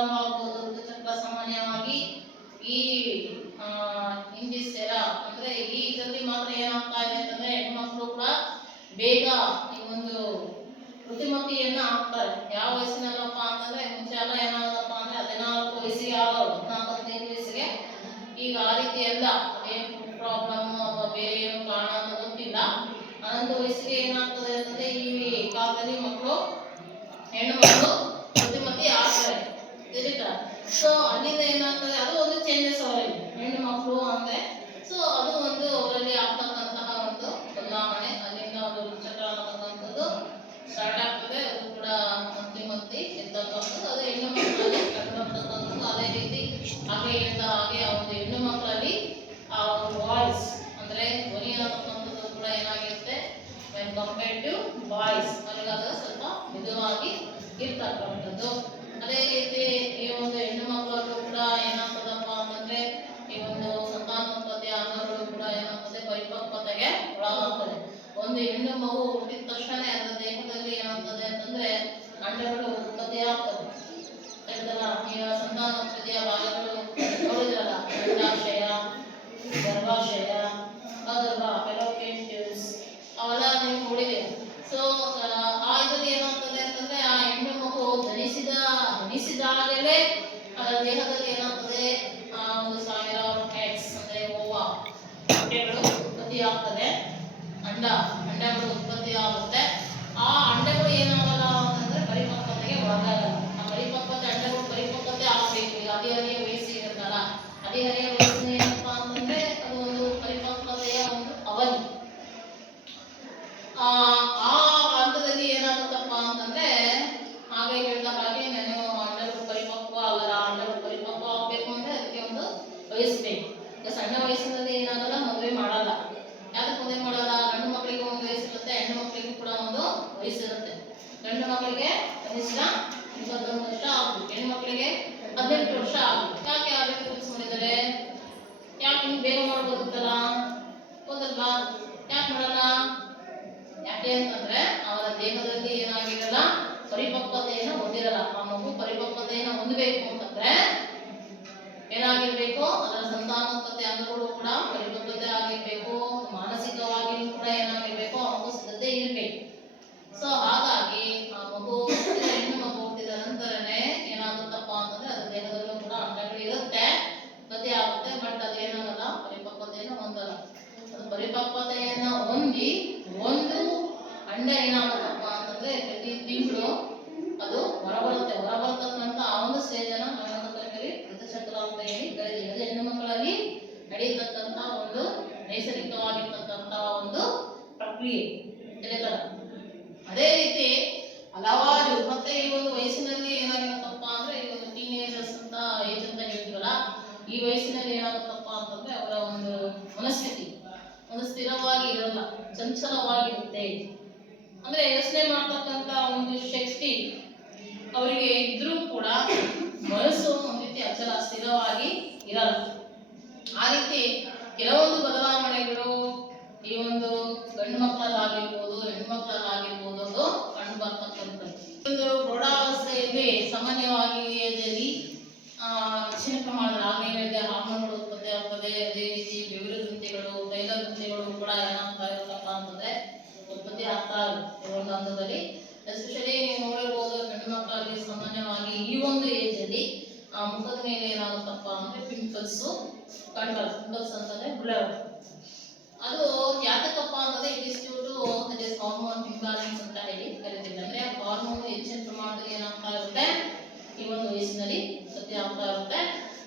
ಪ್ರಾರಂಭವಾಗುವುದು ಋತುಚಕ್ರ ಸಾಮಾನ್ಯವಾಗಿ ಈ ಇಂದಿಸೆರ ಅಂದ್ರೆ ಈ ಇದರಲ್ಲಿ ಮಾತ್ರ ಏನಾಗ್ತಾ ಇದೆ ಅಂತಂದ್ರೆ ಹೆಣ್ಮಕ್ಳು ಕೂಡ ಬೇಗ ಈ ಒಂದು ಋತುಮತಿಯನ್ನ ಆಗ್ತಾರೆ. ಯಾವ ವಯಸ್ಸಿನಲ್ಲಪ್ಪ ಅಂತಂದ್ರೆ ಮುಂಚೆ ಎಲ್ಲ ಏನಾಗದಪ್ಪ ಅಂದ್ರೆ 14 ವಯಸ್ಸಿಗೆ ಆಗೋರು, 14-15 ವಯಸ್ಸಿಗೆ. ಈಗ ಆ ರೀತಿ ಎಲ್ಲ ಏನು ಫುಡ್ ಪ್ರಾಬ್ಲಮ್ ಅಥವಾ ಬೇರೆ ಏನು ಕಾರಣ ಅಂತ ಗೊತ್ತಿಲ್ಲ. 11 ವಯಸ್ಸಿಗೆ ಏನಾಗ್ತದೆ ಅಂತಂದ್ರೆ ಈ ಕಾಲದಲ್ಲಿ ಹೆಣ್ಣು ಮಕ್ಕಳು ಋತುಮತಿ ಆಗ್ತಾರೆ, ತಿಳಿತಾ. ಸೊ ಅಲ್ಲಿಂದ ಏನಾಗ್ತದೆ, ಅದು ಒಂದು ಚೇಂಜಸ್ ಅವರಲ್ಲಿ ಹೆಣ್ಣು ಮಕ್ಕಳು ಅಂದ್ರೆ. ಸೊ ಅದು ಒಂದು ಅವರಲ್ಲಿ ಆಗ್ತಕ್ಕಂತಹ ಒಂದು ಬದಲಾವಣೆ. ಅಲ್ಲಿಂದ ಒಂದು ಋತುಚಕ್ರ ಅನ್ನತಕ್ಕಂಥದ್ದು ಸ್ಟಾರ್ಟ್ ಆಗ್ತದೆ. ಅದು ಕೂಡ ಋತುಮತಿ ಇರ್ತಕ್ಕಂಥದ್ದು ಅದು ಹೆಣ್ಣು ಮಕ್ಕಳಲ್ಲಿ ಕಂಡುಬರ್ತಕ್ಕಂಥದ್ದು. ಅದೇ ರೀತಿ ಹಾಗೆ ಆ ಒಂದು ಹೆಣ್ಣು ಮಕ್ಕಳಲ್ಲಿ ಆ ಒಂದು ವಾಯ್ಸ್ ಅಂದ್ರೆ ಧ್ವನಿ ಅನ್ನತಕ್ಕಂಥದ್ದು ಕೂಡ ಏನಾಗಿರುತ್ತೆ when compared to boys ಅವರಿಗೆ ಅದು ಸ್ವಲ್ಪ ಮಿದುವಾಗಿ ಇರ್ತಕ್ಕಂಥದ್ದು. ಅದೇ ರೀತಿ ಈ ಒಂದು ಹೆಣ್ಣು ಮಕ್ಕಳಲ್ಲೂ ಕೂಡ ಏನಾಗ್ತದಪ್ಪ ಅಂತಂದ್ರೆ ಈ ಒಂದು ಸಂತಾನೋತ್ಪತ್ತಿ ಅಂಗಗಳು ಕೂಡ ಏನಾಗ್ತದೆ ಪರಿಪಕ್ವತೆಗೆ ಒಳಗಾಗ್ತದೆ. ಒಂದು ಹೆಣ್ಣು ಮಗು ಹುಟ್ಟಿದ ತಕ್ಷಣ ಅದರ ದೇಹದಲ್ಲಿ ಏನಾಗ್ತದೆ ಅಂತಂದ್ರೆ ಅಂಡಗಳು ಉತ್ಪತ್ತಿ ಆಗ್ತದೆ. ಈಗ ಸಂತಾನೋತ್ಪತ್ತಿಯ ಭಾಗಗಳು ನೋಡಿದ್ರಲ್ಲ, ಅಂಡಾಶಯ, ಗರ್ಭಾಶಯ, ಫೆಲೋಪಿಯನ್ ಟ್ಯೂಬ್ಸ್ ಅವೆಲ್ಲ ನೀವು ನೋಡಿದೆ. ಸೊ ಆ ಇದರಲ್ಲಿ ಏನಾಗ್ತದೆ ಅಂತಂದ್ರೆ ಆ ಹೆಣ್ಣು ಮಗು ಧನಿಸಿದಾಗಲೇ ಅದರ ದೇಹದಲ್ಲಿ ಏನಾಗ್ತದೆ ಆ ಒಂದು 1000 eggs ಅಂದ್ರೆ ಓವಾ ಮೊಟ್ಟೆಗಳು ಉತ್ಪತ್ತಿ ಆಗ್ತದೆ. ಅಂಡಗಳು ಉತ್ಪತ್ತಿ ಆಗುತ್ತೆ. ಆ ಅಂಡಗಳು ಏನಾಗಲ್ಲ ಅಂತಂದ್ರೆ ಪರಿಪಕ್ವತೆಗೆ ಒಳಗಾಗಲ್ಲ. ಆ ಪರಿಪಕ್ವತೆ ಅಂಡಗಳು ಪರಿಪಕ್ವತೆ ಆಗಬೇಕು. ಈಗ ಹದಿಹರೆಯ ವಯಸ್ಸು ಇರುತ್ತಲ್ಲ, ಹದಿಹರೆಯ ವಯಸ್ಸಿನ ಏನಪ್ಪಾ ಅಂತಂದ್ರೆ ಅದು ಒಂದು ಪರಿಪಕ್ವತೆಯ ಒಂದು ಅವಧಿ. ಆ ಹಂತದಲ್ಲಿ ಏನಾಗುತ್ತಪ್ಪ ಅಂತಂದ್ರೆ ಹಾಗೆ ಹೇಳಿದ ಹಾಗೆ ನಾನು ಅಂಡಗಳು ಪರಿಪಕ್ವ ಆಗಲ್ಲ. ಅಂಡಗಳು ಪರಿಪಕ್ವ ಆಗಬೇಕು ಅಂದ್ರೆ ಅದಕ್ಕೆ ಒಂದು ವಯಸ್ಸು ಬೇಕು. ಈಗ ಸಣ್ಣ ವಯಸ್ಸಿನಲ್ಲಿ ಏನಾಗಲ್ಲ, ಮದುವೆ ಮಾಡಲ್ಲ. ಯಾವ್ದಕ್ಕೆ ಮದುವೆ ಮಾಡಲ್ಲ? ಗಂಡು ಮಕ್ಕಳಿಗೆ ಒಂದು ವಯಸ್ಸಿರುತ್ತೆ, ಹೆಣ್ಣು ಮಕ್ಕಳಿಗೂ ಕೂಡ ಒಂದು ವಯಸ್ಸಿರುತ್ತೆ. ಗಂಡು ಮಕ್ಕಳಿಗೆ ಕನಿಷ್ಠ 21 ವರ್ಷ ಆಗ್ಬೇಕು, ಹೆಣ್ಣು ಮಕ್ಕಳಿಗೆ 18 ವರ್ಷ ಆಗ್ಬೇಕು. ಯಾಕೆ ಆ ರೀತಿ ಫಿಕ್ಸ್ ಮಾಡಿದ್ದಾರೆ? ಯಾಕೆ ಹಿಂಗೆ ಬೇಗ ಮಾಡ್ಬೋದಿತ್ತಲ್ಲ, ಹೌದಲ್ವಾ? ಯಾಕೆ ಮಾಡಲ್ಲ? ಯಾಕೆ ಅಂತಂದ್ರೆ ಅವರ ದೇಹದಲ್ಲಿ ಏನಾಗಿರಲ್ಲ, ಪರಿಪಕ್ವತೆಯನ್ನು ಹೊಂದಿರಲ್ಲ. ಆ ಮಗು ಪರಿಪಕ್ವತೆಯನ್ನು ಹೊಂದಬೇಕು ಅಂತಂದ್ರೆ ಏನಾಗಿರ್ಬೇಕು, ಅದರ ಸಂತಾನೋತ್ಪತ್ತಿ ಅಂಗಗಳು ಕೂಡ ಪರಿಪಕ್ವತೆ ಆಗಿರ್ಬೇಕು. ಮಾನಸಿಕವಾಗಿ ಕೂಡ ಏನಾಗಿರ್ಬೇಕು, ಆ ಮಗು ಸಿದ್ಧತೆ ಇರಬೇಕು. ಸೊ ಹಾಗಾಗಿ ಆ ಮಗು ಹೆಣ್ಣು ಮಗು ಹುಟ್ಟಿದ ನಂತರನೇ ಏನಾಗುತ್ತಪ್ಪ ಅಂತಂದ್ರೆ ಅದ್ರ ದೇಹದಲ್ಲೂ ಕೂಡ ಅಂಡಗಳು ಇರುತ್ತೆ, ಉತ್ಪತ್ತಿ ಆಗುತ್ತೆ. ಬಟ್ ಅದೇನಾಗಲ್ಲ, ಪರಿಪಕ್ವತೆಯನ್ನು ಹೊಂದಲ್ಲ. ಅದು ಪರಿಪಕ್ವತೆಯನ್ನ ಹೊಂದಿ ಒಂದು ಅಂಡ ಏನಾಗುತ್ತಪ್ಪ ಅಂತಂದ್ರೆ ಪ್ರತಿ ತಿಂಗಳು ಅದು ಹೊರಬರತಕ್ಕಂಥ ಆ ಒಂದು ಸ್ಟೇಜ್ ಅನ್ನ ನಾವೇನಂತ ಕರೀತೀವಿ, ಋತುಚಕ್ರ ಅಂತ ಹೇಳಿ ಕರೀತೀವಿ. ಅದು ಹೆಣ್ಣು ಮಕ್ಕಳಲ್ಲಿ ನಡೆಯತಕ್ಕಂಥ ಒಂದು ನೈಸರ್ಗಿಕವಾಗಿರ್ತಕ್ಕಂಥ ಒಂದು ಪ್ರಕ್ರಿಯೆ, ತಿಳಿತಲ್ಲ. ಅದೇ ರೀತಿ ಹಲವಾರು ಮತ್ತೆ ಈ ಒಂದು ವಯಸ್ಸಿನಲ್ಲಿ ಏನಾಗಿರುತ್ತಪ್ಪ ಅಂದ್ರೆ ಈ ಒಂದು ಟೀನೇಜರ್ಸ್ ಅಂತ ಏಜ್ ಅಂತ ಹೇಳ್ತೀವಲ್ಲ, ಈ ವಯಸ್ಸಿನಲ್ಲಿ ಏನಾಗುತ್ತಪ್ಪ ಅಂತಂದ್ರೆ ಅವರ ಒಂದು ಮನಸ್ಥಿತಿ ಒಂದು ಸ್ಥಿರವಾಗಿ ಇರಲ್ಲ, ಚಂಚಲವಾಗಿರುತ್ತೆ. ಅಂದ್ರೆ ಯೋಚನೆ ಮಾಡ್ತಕ್ಕಂಥ ಒಂದು ಶಕ್ತಿ ಅವರಿಗೆ ಇದ್ರೂ ಕೂಡ ಮನಸ್ಸು ಒಂದು ರೀತಿ ಅಚಲ ಸ್ಥಿರವಾಗಿ ಇರಲ್ಲ. ಆ ರೀತಿ ಕೆಲವೊಂದು ಬದಲಾವಣೆಗಳು ಈ ಒಂದು ಗಂಡು ಮಕ್ಕಳಲ್ಲಾಗಿರ್ಬೋದು, ಹೆಣ್ಣು ಮಕ್ಕಳಲ್ಲಾಗಿರ್ಬೋದು ಅದು ಕಂಡು ಬರ್ತಕ್ಕಂಥದ್ದು. ಒಂದು ಪ್ರೌಢಾವಸ್ಥೆಯಲ್ಲಿ ಸಾಮಾನ್ಯವಾಗಿ ಏಜಲ್ಲಿ ಹೆಚ್ಚಿನ ಪ್ರಮಾಣದ ಆಗಲೇ ಹಾರ್ಮೋನ್ಗಳು ಉತ್ಪತ್ತಿ ಆಗ್ತದೆ. ಅದೇ ರೀತಿ ಬೆವರು ಗ್ರಂಥಿಗಳು, ತೈಲ ಗ್ರಂಥಿಗಳು ಕೂಡ ಏನಾಗ್ತಾ ಇರುತ್ತಪ್ಪ ಅಂತಂದ್ರೆ ಉತ್ಪತ್ತಿ ಆಗ್ತಾ ಇರುತ್ತೆ ಒಂದು ಹಂತದಲ್ಲಿ. ಎಸ್ಪೆಷಲಿ ನೀವು ನೋಡಿರ್ಬೋದು ಗಂಡು ಮಕ್ಕಳಲ್ಲಿ ಸಾಮಾನ್ಯವಾಗಿ ಈ ಒಂದು ಏಜ್ ಅಲ್ಲಿ ಮುಖದ ಮೇಲೆ ಏನಾಗುತ್ತಪ್ಪ ಅಂದ್ರೆ ಪಿಂಪಲ್ಸ್ ಕಂಡುಬರುತ್ತೆ. ಪಿಂಪಲ್ಸ್ ಅಂತಂದ್ರೆ ಬ್ಲರ್. ಅದು ಯಾತಕಪ್ಪ ಅಂತಂದ್ರೆ it is due to hormone imbalance ಅಂತ ಹೇಳಿ ಕರಿತೀವಿ. ಅಂದ್ರೆ ಹಾರ್ಮೋನ್ ಹೆಚ್ಚಿನ ಪ್ರಮಾಣದಲ್ಲಿ ಏನಾಗ್ತಾ ಇರುತ್ತೆ ಈ ಒಂದು ವಯಸ್ಸಿನಲ್ಲಿ ಉತ್ಪತ್ತಿ ಆಗ್ತಾ ಇರುತ್ತೆ.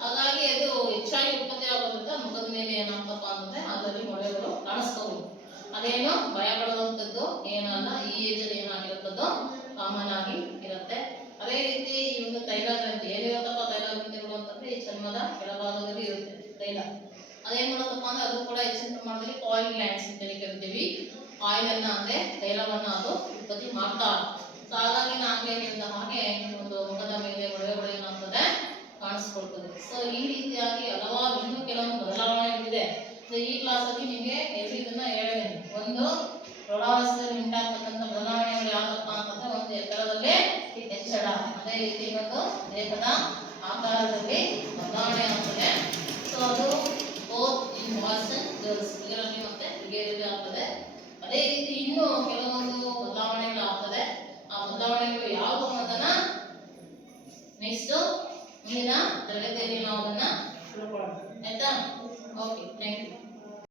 ಹಾಗಾಗಿ ಅದು ಹೆಚ್ಚಾಗಿ ಉತ್ಪತ್ತಿ ಆಗೋದ್ರಿಂದ ಮುಖದ ಮೇಲೆ ಏನಾಗ್ತಪ್ಪ ಅಂತಂದ್ರೆ ಅದರಲ್ಲಿ ಮೊಳೆಗಳು ಕಾಣಿಸ್ಕೋಬಹುದು. ಅದೇನು ಭಯ ಪಡುವಂಥದ್ದು ಏನಲ್ಲ, ಈ ಏಜ್ ಅಲ್ಲಿ ಏನಾಗಿರುತ್ತದೋ ಕಾಮನ್ ಆಗಿ ಇರುತ್ತೆ. ಅದೇ ರೀತಿ ಈ ಒಂದು ತೈಲ ಗ್ರಂಥಿ ಏನಿರುತ್ತಪ್ಪ, ತೈಲ ಗ್ರಂಥಿಗಳು ಅಂತಂದ್ರೆ ಈ ಚರ್ಮದ ಕೆಳಭಾಗದಲ್ಲಿ ಇರುತ್ತೆ ತೈಲ. ಅದೇನ್ ಮಾಡುತ್ತಪ್ಪ ಅಂದ್ರೆ ಅದು ಕೂಡ ಹೆಚ್ಚಿನ ಪ್ರಮಾಣದಲ್ಲಿ ಆಯಿಲ್ ಗ್ಲ್ಯಾಂಡ್ಸ್ ಅಂತ ಕರಿತೀವಿ. ಆಯಿಲ್ ಅನ್ನ ಅಂದ್ರೆ ತೈಲವನ್ನ ಅದು ಉತ್ಪತ್ತಿ ಮಾಡ್ತಾರೆ. ಸೊ ಹಾಗಾಗಿ ನಾನೇ ಹೇಳಿದ ಹಾಗೆ ಒಂದು ಮುಖದ ಮೇಲೆ ಒಳಗಡೆ ಏನಾಗ್ತದೆ ಕಾಣಿಸ್ಕೊಳ್ತದೆ. ಸೊ ಈ ರೀತಿಯಾಗಿ ಹಲವಾರು ಇನ್ನೂ ಕೆಲವೊಂದು ಬದಲಾವಣೆಗಳಿದೆ. ಸೊ ಈ ಕ್ಲಾಸಲ್ಲಿ ನಿಮಗೆ ಇದನ್ನ ಹೇಳಿದ್ದೀನಿ. ಒಂದು ಪ್ರೌಢಾವಸ್ಥೆಯಲ್ಲಿ ಉಂಟಾಗ್ತಕ್ಕಂಥ ಬದಲಾವಣೆಗಳು ಯಾಕಪ್ಪ ಅಂತಂದ್ರೆ ಒಂದು ಎತ್ತರದಲ್ಲೇ ಹೆಚ್ಚಳ, ಅದೇ ರೀತಿ ಒಂದು ದೇಹದ ಆಕಾರದಲ್ಲಿ ಬದಲಾವಣೆ ಆಗ್ತದೆ. ಸೊ ಅದು both in boys and girls ಇದರಲ್ಲಿ ಮತ್ತೆ ಹುಡುಗಿಯರಲ್ಲಿ ಆಗ್ತದೆ. ಅದೇ ರೀತಿ ಇನ್ನೂ ಕೆಲವೊಂದು ಬದಲಾವಣೆಗಳಾಗ್ತದೆ. ಆ ಬದಲಾವಣೆಗಳು ಯಾವುವು ಅನ್ನೋದನ್ನ ನೆಕ್ಸ್ಟ್ ಮುಂದಿನ ತರಗತಿಯಲ್ಲಿ ನಾವು ಅದನ್ನ